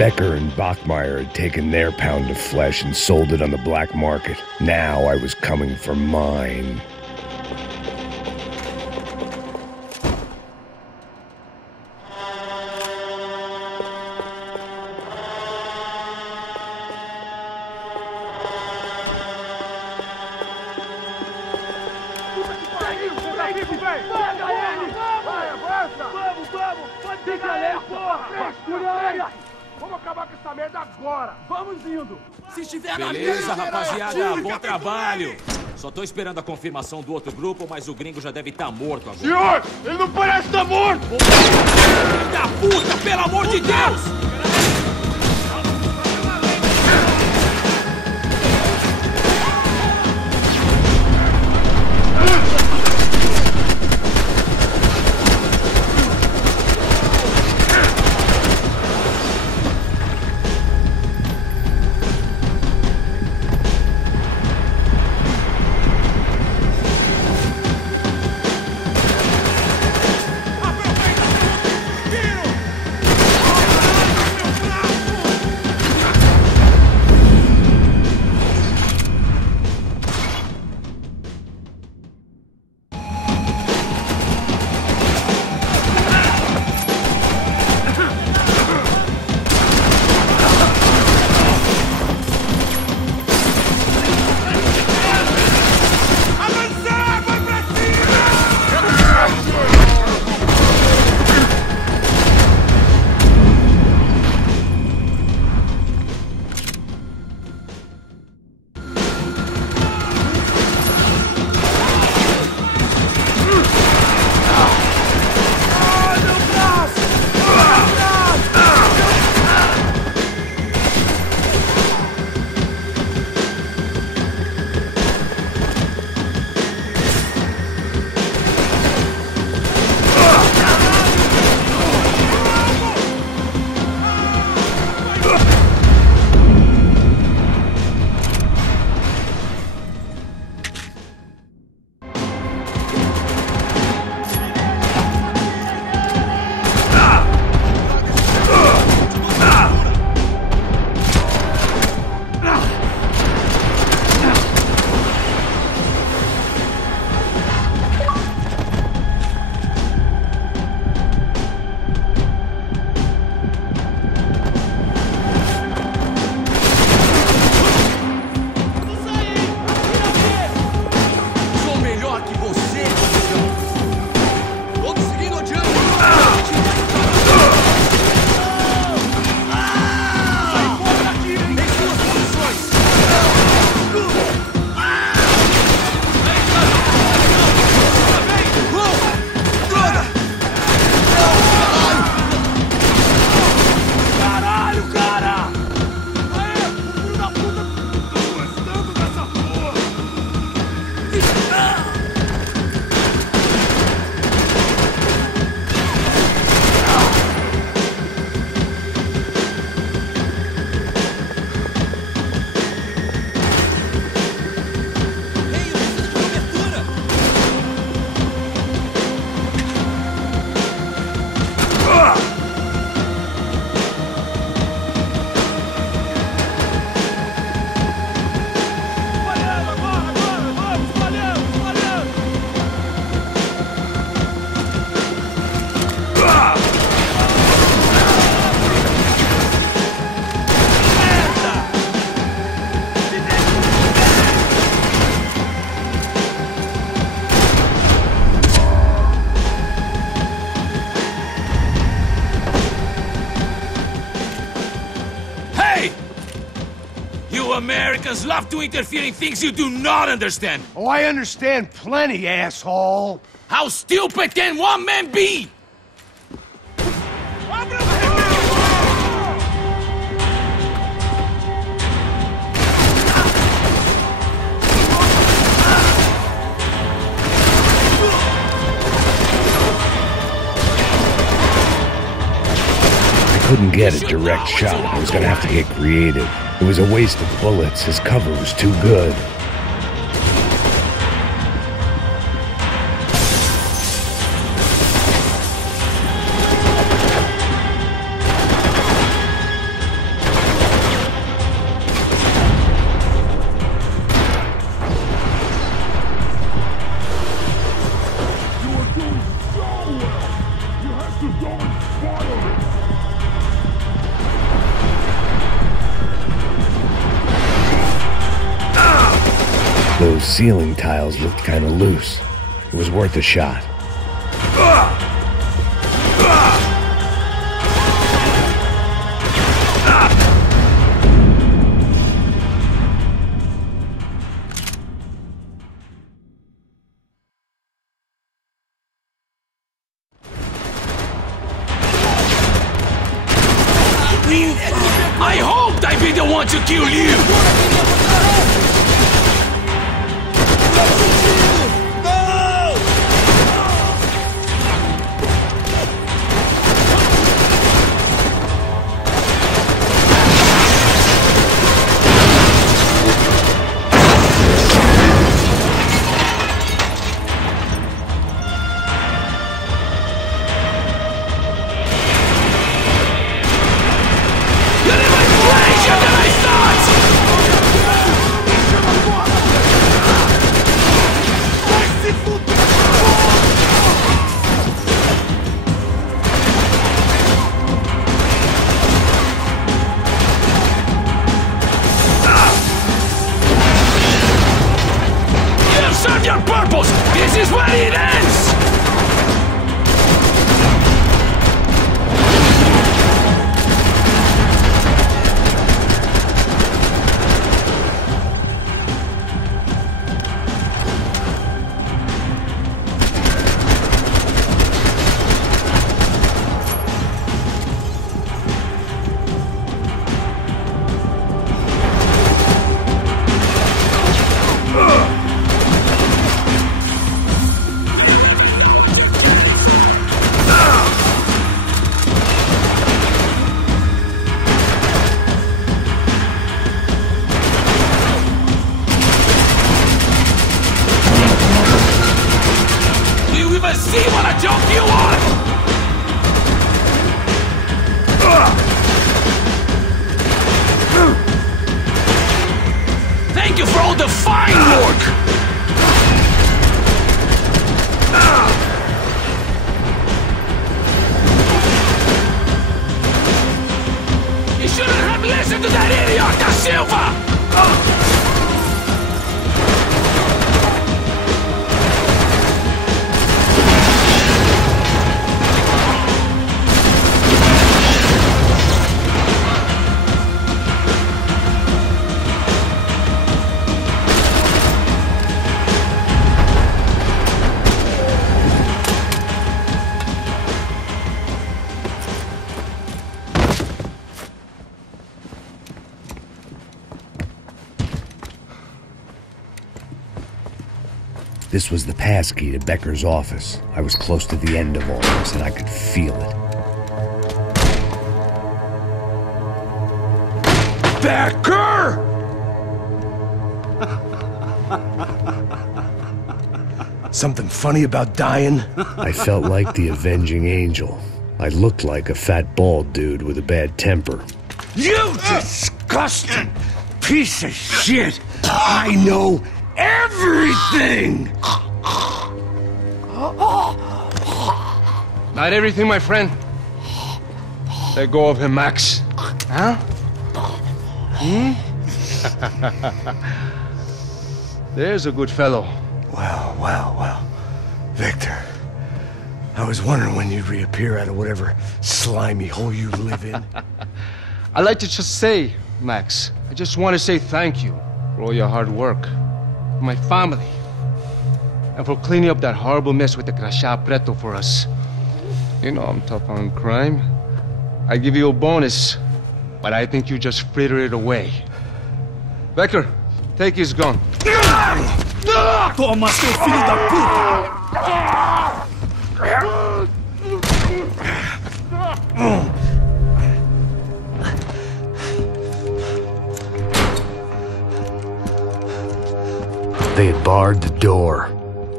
Becker and Bachmeyer had taken their pound of flesh and sold it on the black market. Now I was coming for mine. Beleza, rapaziada, bom trabalho. Só tô esperando a confirmação do outro grupo, mas o gringo já deve estar morto agora. Senhor, ele não parece estar morto! Filho da puta, pelo amor de Deus! Americans love to interfere in things you do not understand. Oh, I understand plenty, asshole. How stupid can one man be? Couldn't get a direct shot. I was gonna have to get creative. It was a waste of bullets. His cover was too good. ceiling tiles looked kinda loose. It was worth a shot. I hoped I'd be the one to kill you! Your purpose! This is where it ends! See what a joke you are! Thank you for all the fine work! You shouldn't have listened to that idiot, Da Silva! This was the passkey to Becker's office. I was close to the end of all this, and I could feel it. Becker! Something funny about dying? I felt like the avenging angel. I looked like a fat bald dude with a bad temper. You disgusting piece of shit! I know everything! Not everything, my friend. Let go of him, Max. Huh? There's a good fellow. Well. Victor, I was wondering when you'd reappear out of whatever slimy hole you live in. I'd like to just say, Max, I just want to say thank you for all your hard work. For my family. And for cleaning up that horrible mess with the Crachá Preto for us. You know I'm tough on crime. I give you a bonus, but I think you just fritter it away. Becker, take his gun. Toma, seu filho da puta! They had barred the door.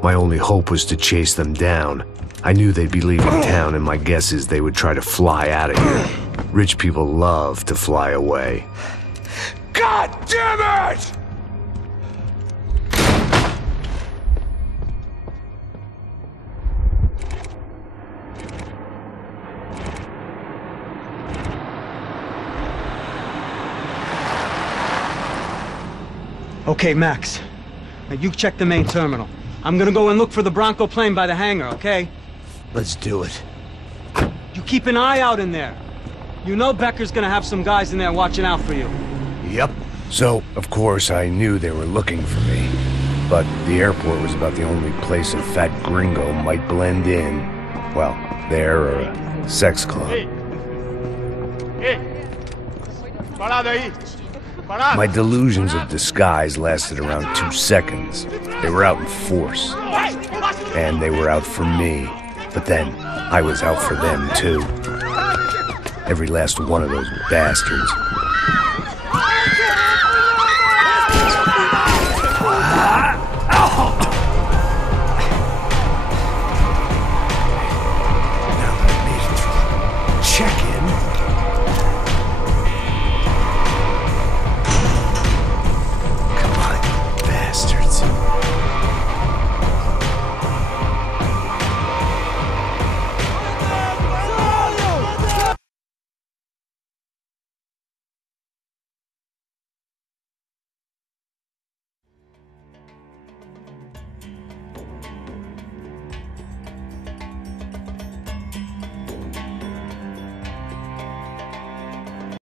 My only hope was to chase them down. I knew they'd be leaving town, and my guess is they would try to fly out of here. Rich people love to fly away. God damn it! Okay, Max. Now you check the main terminal. I'm gonna go and look for the Bronco plane by the hangar, okay? Let's do it. You keep an eye out in there. You know Becker's gonna have some guys in there watching out for you. Yep. So, of course, I knew they were looking for me. But the airport was about the only place a fat gringo might blend in. Well, there or a sex club. My delusions of disguise lasted around 2 seconds. They were out in force. And they were out for me. But then, I was out for them too. Every last one of those bastards.